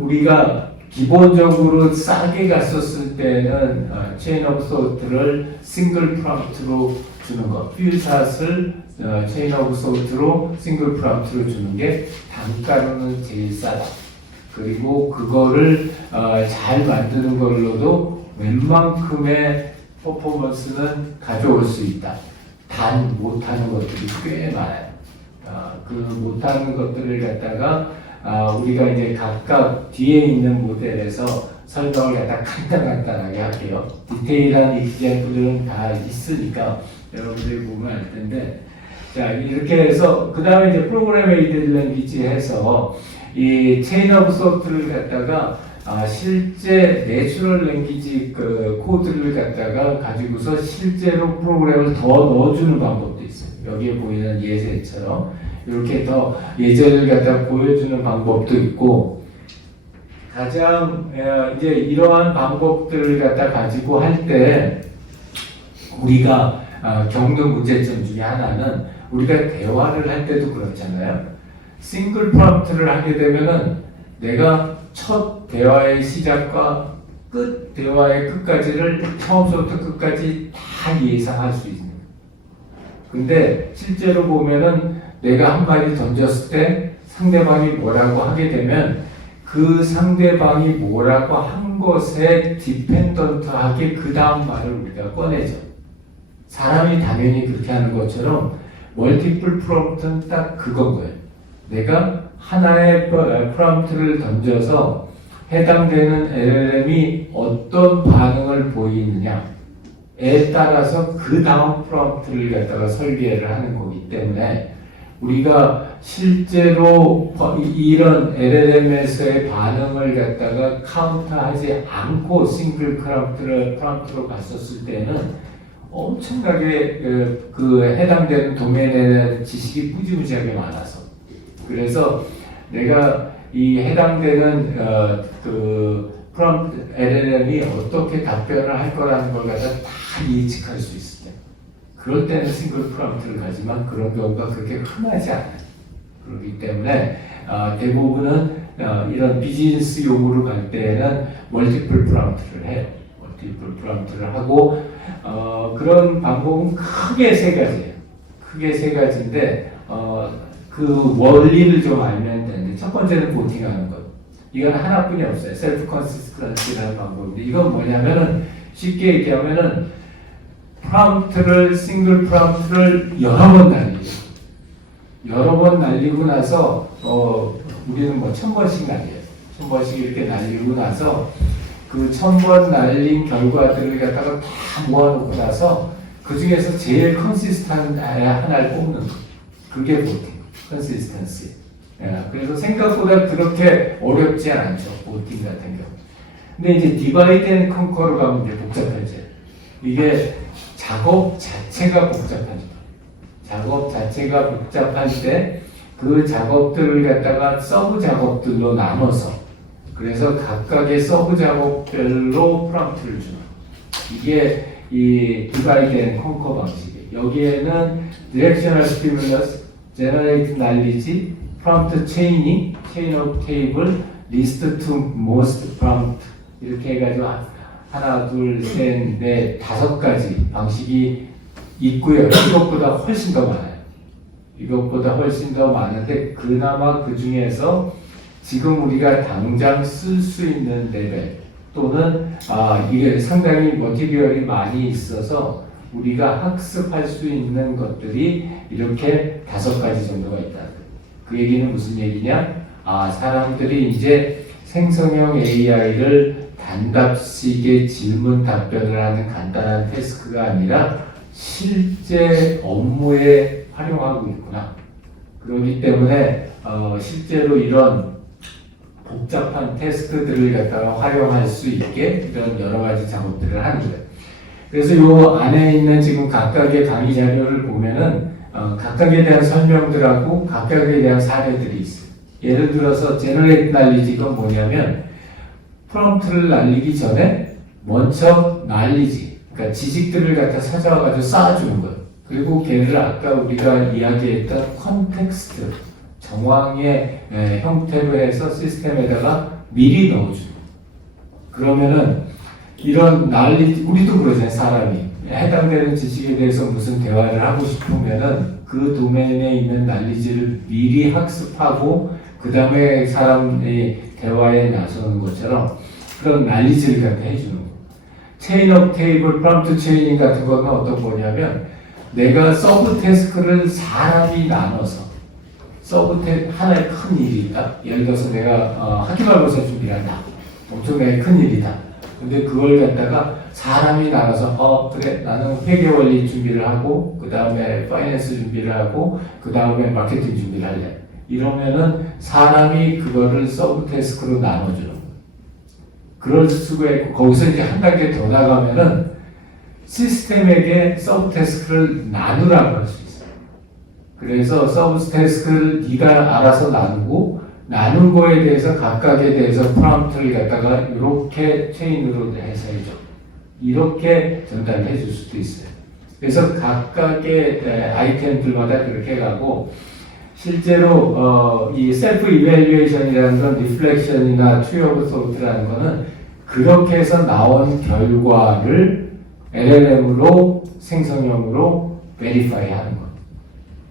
우리가 기본적으로 싸게 갔었을 때는 체인 오브 소트를 싱글 프롬프트로 주는 것, 퓨샷을 체인 오브 소트로 싱글 프롬프트로 주는 게 단가로는 제일 싸다. 그리고 그거를 잘 만드는 걸로도 웬만큼의 퍼포먼스는 가져올 수 있다. 단 못하는 것들이 꽤 많아요. 그 못하는 것들을 갖다가 우리가 이제 각각 뒤에 있는 모델에서 설명을 갖다 간단하게 할게요. 디테일한 익sem플들은 다 있으니까 여러분들이 보면 알 텐데, 자 이렇게 해서 그 다음에 이제 프로그램 에이드 랭귀지 해서 이 체인 오브 소트를 갖다가 실제 내추럴 랭귀지 그 코드를 갖다가 가지고서 실제로 프로그램을 더 넣어주는 방법도 있어요. 여기에 보이는 예제처럼 이렇게 더 예제를 갖다 보여주는 방법도 있고, 가장 이제 이러한 방법들을 갖다 가지고 할 때 우리가 겪는 문제점 중에 하나는 우리가 대화를 할 때도 그렇잖아요. 싱글 프롬프트를 하게 되면은 내가 첫 대화의 시작과 끝 대화의 끝까지를 처음부터 끝까지 다 예상할 수 있는. 근데 실제로 보면은 내가 한 마디 던졌을 때 상대방이 뭐라고 하게 되면 그 상대방이 뭐라고 한 것에 디펜던트하게 그 다음 말을 우리가 꺼내죠. 사람이 당연히 그렇게 하는 것처럼 멀티플 프롬프트는 딱 그건 거예요. 내가 하나의 프롬프트를 던져서 해당되는 LLM이 어떤 반응을 보이느냐에 따라서 그 다음 프롬프트를 갖다가 설계를 하는 거기 때문에 우리가 실제로 이런 LLM에서의 반응을 갖다가 카운트하지 않고 싱글 프롬프트로 갔었을 때는 엄청나게 그 해당되는 도메인에 대한 지식이 무지무지하게 많아서 그래서 내가 이 해당되는 그 프롬프트 LLM이 어떻게 답변을 할 거라는 걸 갖다 다 예측할 수 있을 때 그럴 때는 싱글 프롬프트를 가지만 그런 경우가 그렇게 흔하지 않아요. 그렇기 때문에 대부분은 이런 비즈니스 용으로 갈 때는 멀티플 프롬프트를 해요. 멀티플 프롬프트를 하고 그런 방법은 크게 세 가지예요. 크게 세 가지인데 그 원리를 좀 알면 되는데 첫 번째는 보팅하는 것. 이건 하나뿐이 없어요. 셀프 컨시스턴시라는 방법인데 이건 뭐냐면은 쉽게 얘기하면은 프롬프트를 싱글 프롬프트를 여러 번 날리죠. 여러 번 날리고 나서 우리는 뭐 1000번씩 날려요. 1000번씩 이렇게 날리고 나서 그 1000번 날린 결과들을 갖다가 다 모아놓고 나서 그 중에서 제일 컨시스턴트 하나를 뽑는 거. 그게 보팅, 컨시스턴시. 그래서 생각보다 그렇게 어렵지 않죠. 보팅 같은 경우. 근데 이제 디바이드 앤 컨커로 가면 이제 복잡해져요. 이게 작업 자체가 복잡하죠. 작업 자체가 복잡할 때 그 작업들을 갖다가 서브 작업들로 나눠서 그래서 각각의 서브 작업별로 프롬프트를 주는 이게 이 디바이드 앤 컨커 방식이에요. 여기에는 디렉셔널 스티뮬러스, 제너레이트 날리지, 프롬프트 체이닝, 체인 오브 테이블, 리스트 투 모스트 프롬프트 이렇게 해가지고 하나, 둘, 셋, 넷, 5가지 방식이 있고요. 이것보다 훨씬 더 많아요. 이것보다 훨씬 더 많은데 그나마 그 중에서 지금 우리가 당장 쓸 수 있는 레벨 또는 이게 상당히 머티리얼이 많이 있어서 우리가 학습할 수 있는 것들이 이렇게 5가지 정도가 있다. 그 얘기는 무슨 얘기냐? 사람들이 이제 생성형 AI를 단답식의 질문 답변을 하는 간단한 태스크가 아니라 실제 업무에 활용하고 있구나. 그렇기 때문에 실제로 이런 복잡한 태스크들을 갖다가 활용할 수 있게 이런 여러 가지 작업들을 하는 거예요. 그래서 이 안에 있는 지금 각각의 강의 자료를 보면은 각각에 대한 설명들하고 각각에 대한 사례들이 있어요. 예를 들어서 제너레이트 날리지 이건 뭐냐면 프롬프트를 날리기 전에 먼저 날리지 그러니까 지식들을 갖다 찾아와가지고 쌓아주는 거예요. 그리고 걔를 아까 우리가 이야기했던 컨텍스트, 정황의 형태로 해서 시스템에다가 미리 넣어주는 거예요. 그러면은 이런 우리도 그러잖아요. 사람이 해당되는 지식에 대해서 무슨 대화를 하고 싶으면은 그 도메인에 있는 난리지를 미리 학습하고 그 다음에 사람의 대화에 나서는 것처럼 그런 난리지를 갖다 해주는 거예요. 체인 오브 테이블, 프롬프트 체이닝 같은 거는 어떤 거냐면 내가 서브 태스크를 사람이 나눠서 하나의 큰 일이 있다. 예를 들어서 내가 학기말고사 준비를 한다. 엄청나게 큰 일이다. 근데 그걸 갖다가 사람이 나눠서 그래 나는 회계원리 준비를 하고 그 다음에 파이낸스 준비를 하고 그 다음에 마케팅 준비를 할래. 이러면은 사람이 그거를 서브 태스크로 나눠주는 거예요. 그럴 수가 있고 거기서 이제 한 단계 더 나가면은 시스템에게 서브 태스크를 나누라고 할 수 있어요. 그래서 서브 태스크를 네가 알아서 나누고 나눈 거에 대해서 각각에 대해서 프롬프트를 갖다가 이렇게 체인으로 해서 해줘. 이렇게 전달을 해줄 수도 있어요. 그래서 각각의 아이템들마다 그렇게 가고 실제로 이 셀프 이밸류에이션이라는 건 리플렉션이나 트리 오브 소트라는 거는 그렇게 해서 나온 결과를 LLM으로 생성형으로 베리파이 하는 거예요.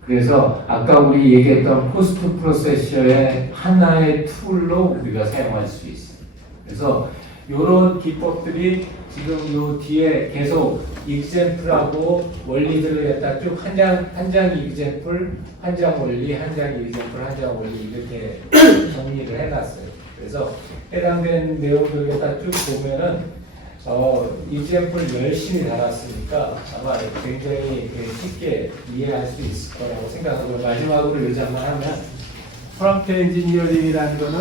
그래서 아까 우리 얘기했던 포스트 프로세서의 하나의 툴로 우리가 사용할 수 있어요. 그래서 이런 기법들이 지금 요 뒤에 계속 example하고 원리들을 갖다 쭉 한 장 example, 한 장 원리, 한 장 example, 한 장 원리 이렇게 정리를 해놨어요. 그래서 해당되는 내용들을 갖다 쭉 보면은 example 열심히 달았으니까 아마 굉장히 쉽게 이해할 수 있을 거라고 생각하고 마지막으로 요점만 하면 프롬프트 엔지니어링이라는 거는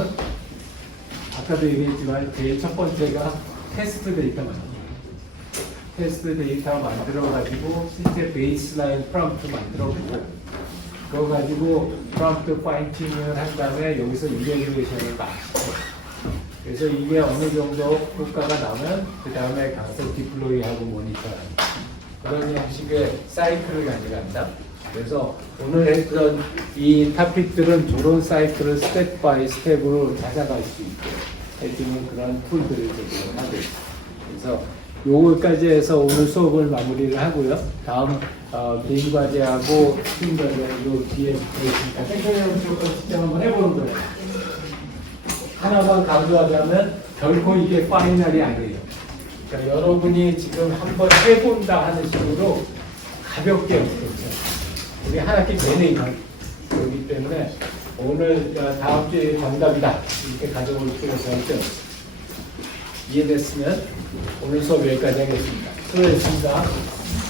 아까도 얘기했지만 제일 첫 번째가 테스트 데이터 만들기. 테스트 데이터 만들어가지고 실제 베이스라인 프롬프트 만들어보고 그거 가지고 프롬프트 파인튜닝을 한 다음에 여기서 이래그레이션을 마시고 그래서 이게 어느 정도 효과가 나면 그 다음에 가서 디플로이하고 모니터하는 그런 형식의 사이클을 가져간다. 그래서 오늘 했던 이 토픽들은 저런 사이클을 스텝 바이 스텝으로 찾아갈 수 있게 해주는 그런 툴들을 제공하고 있습니다. 그래서 요거까지 해서 오늘 수업을 마무리를 하고요. 다음 개인 과제하고 팀 과제 요 뒤에 있으니까 생각해보면 조금 직접 한번 해보는 거예요. 하나만 강조하자면 결코 이게 파이널이 아니에요. 그러니까 여러분이 지금 한번 해본다 하는 식으로 가볍게 그렇죠. 우리 한 학기 내내 그렇기 때문에 오늘 다음 주에 정답이다 이렇게 가져올 필요 절대 없어요. 이해됐으면 오늘 수업 여기까지 하겠습니다. 수고했습니다.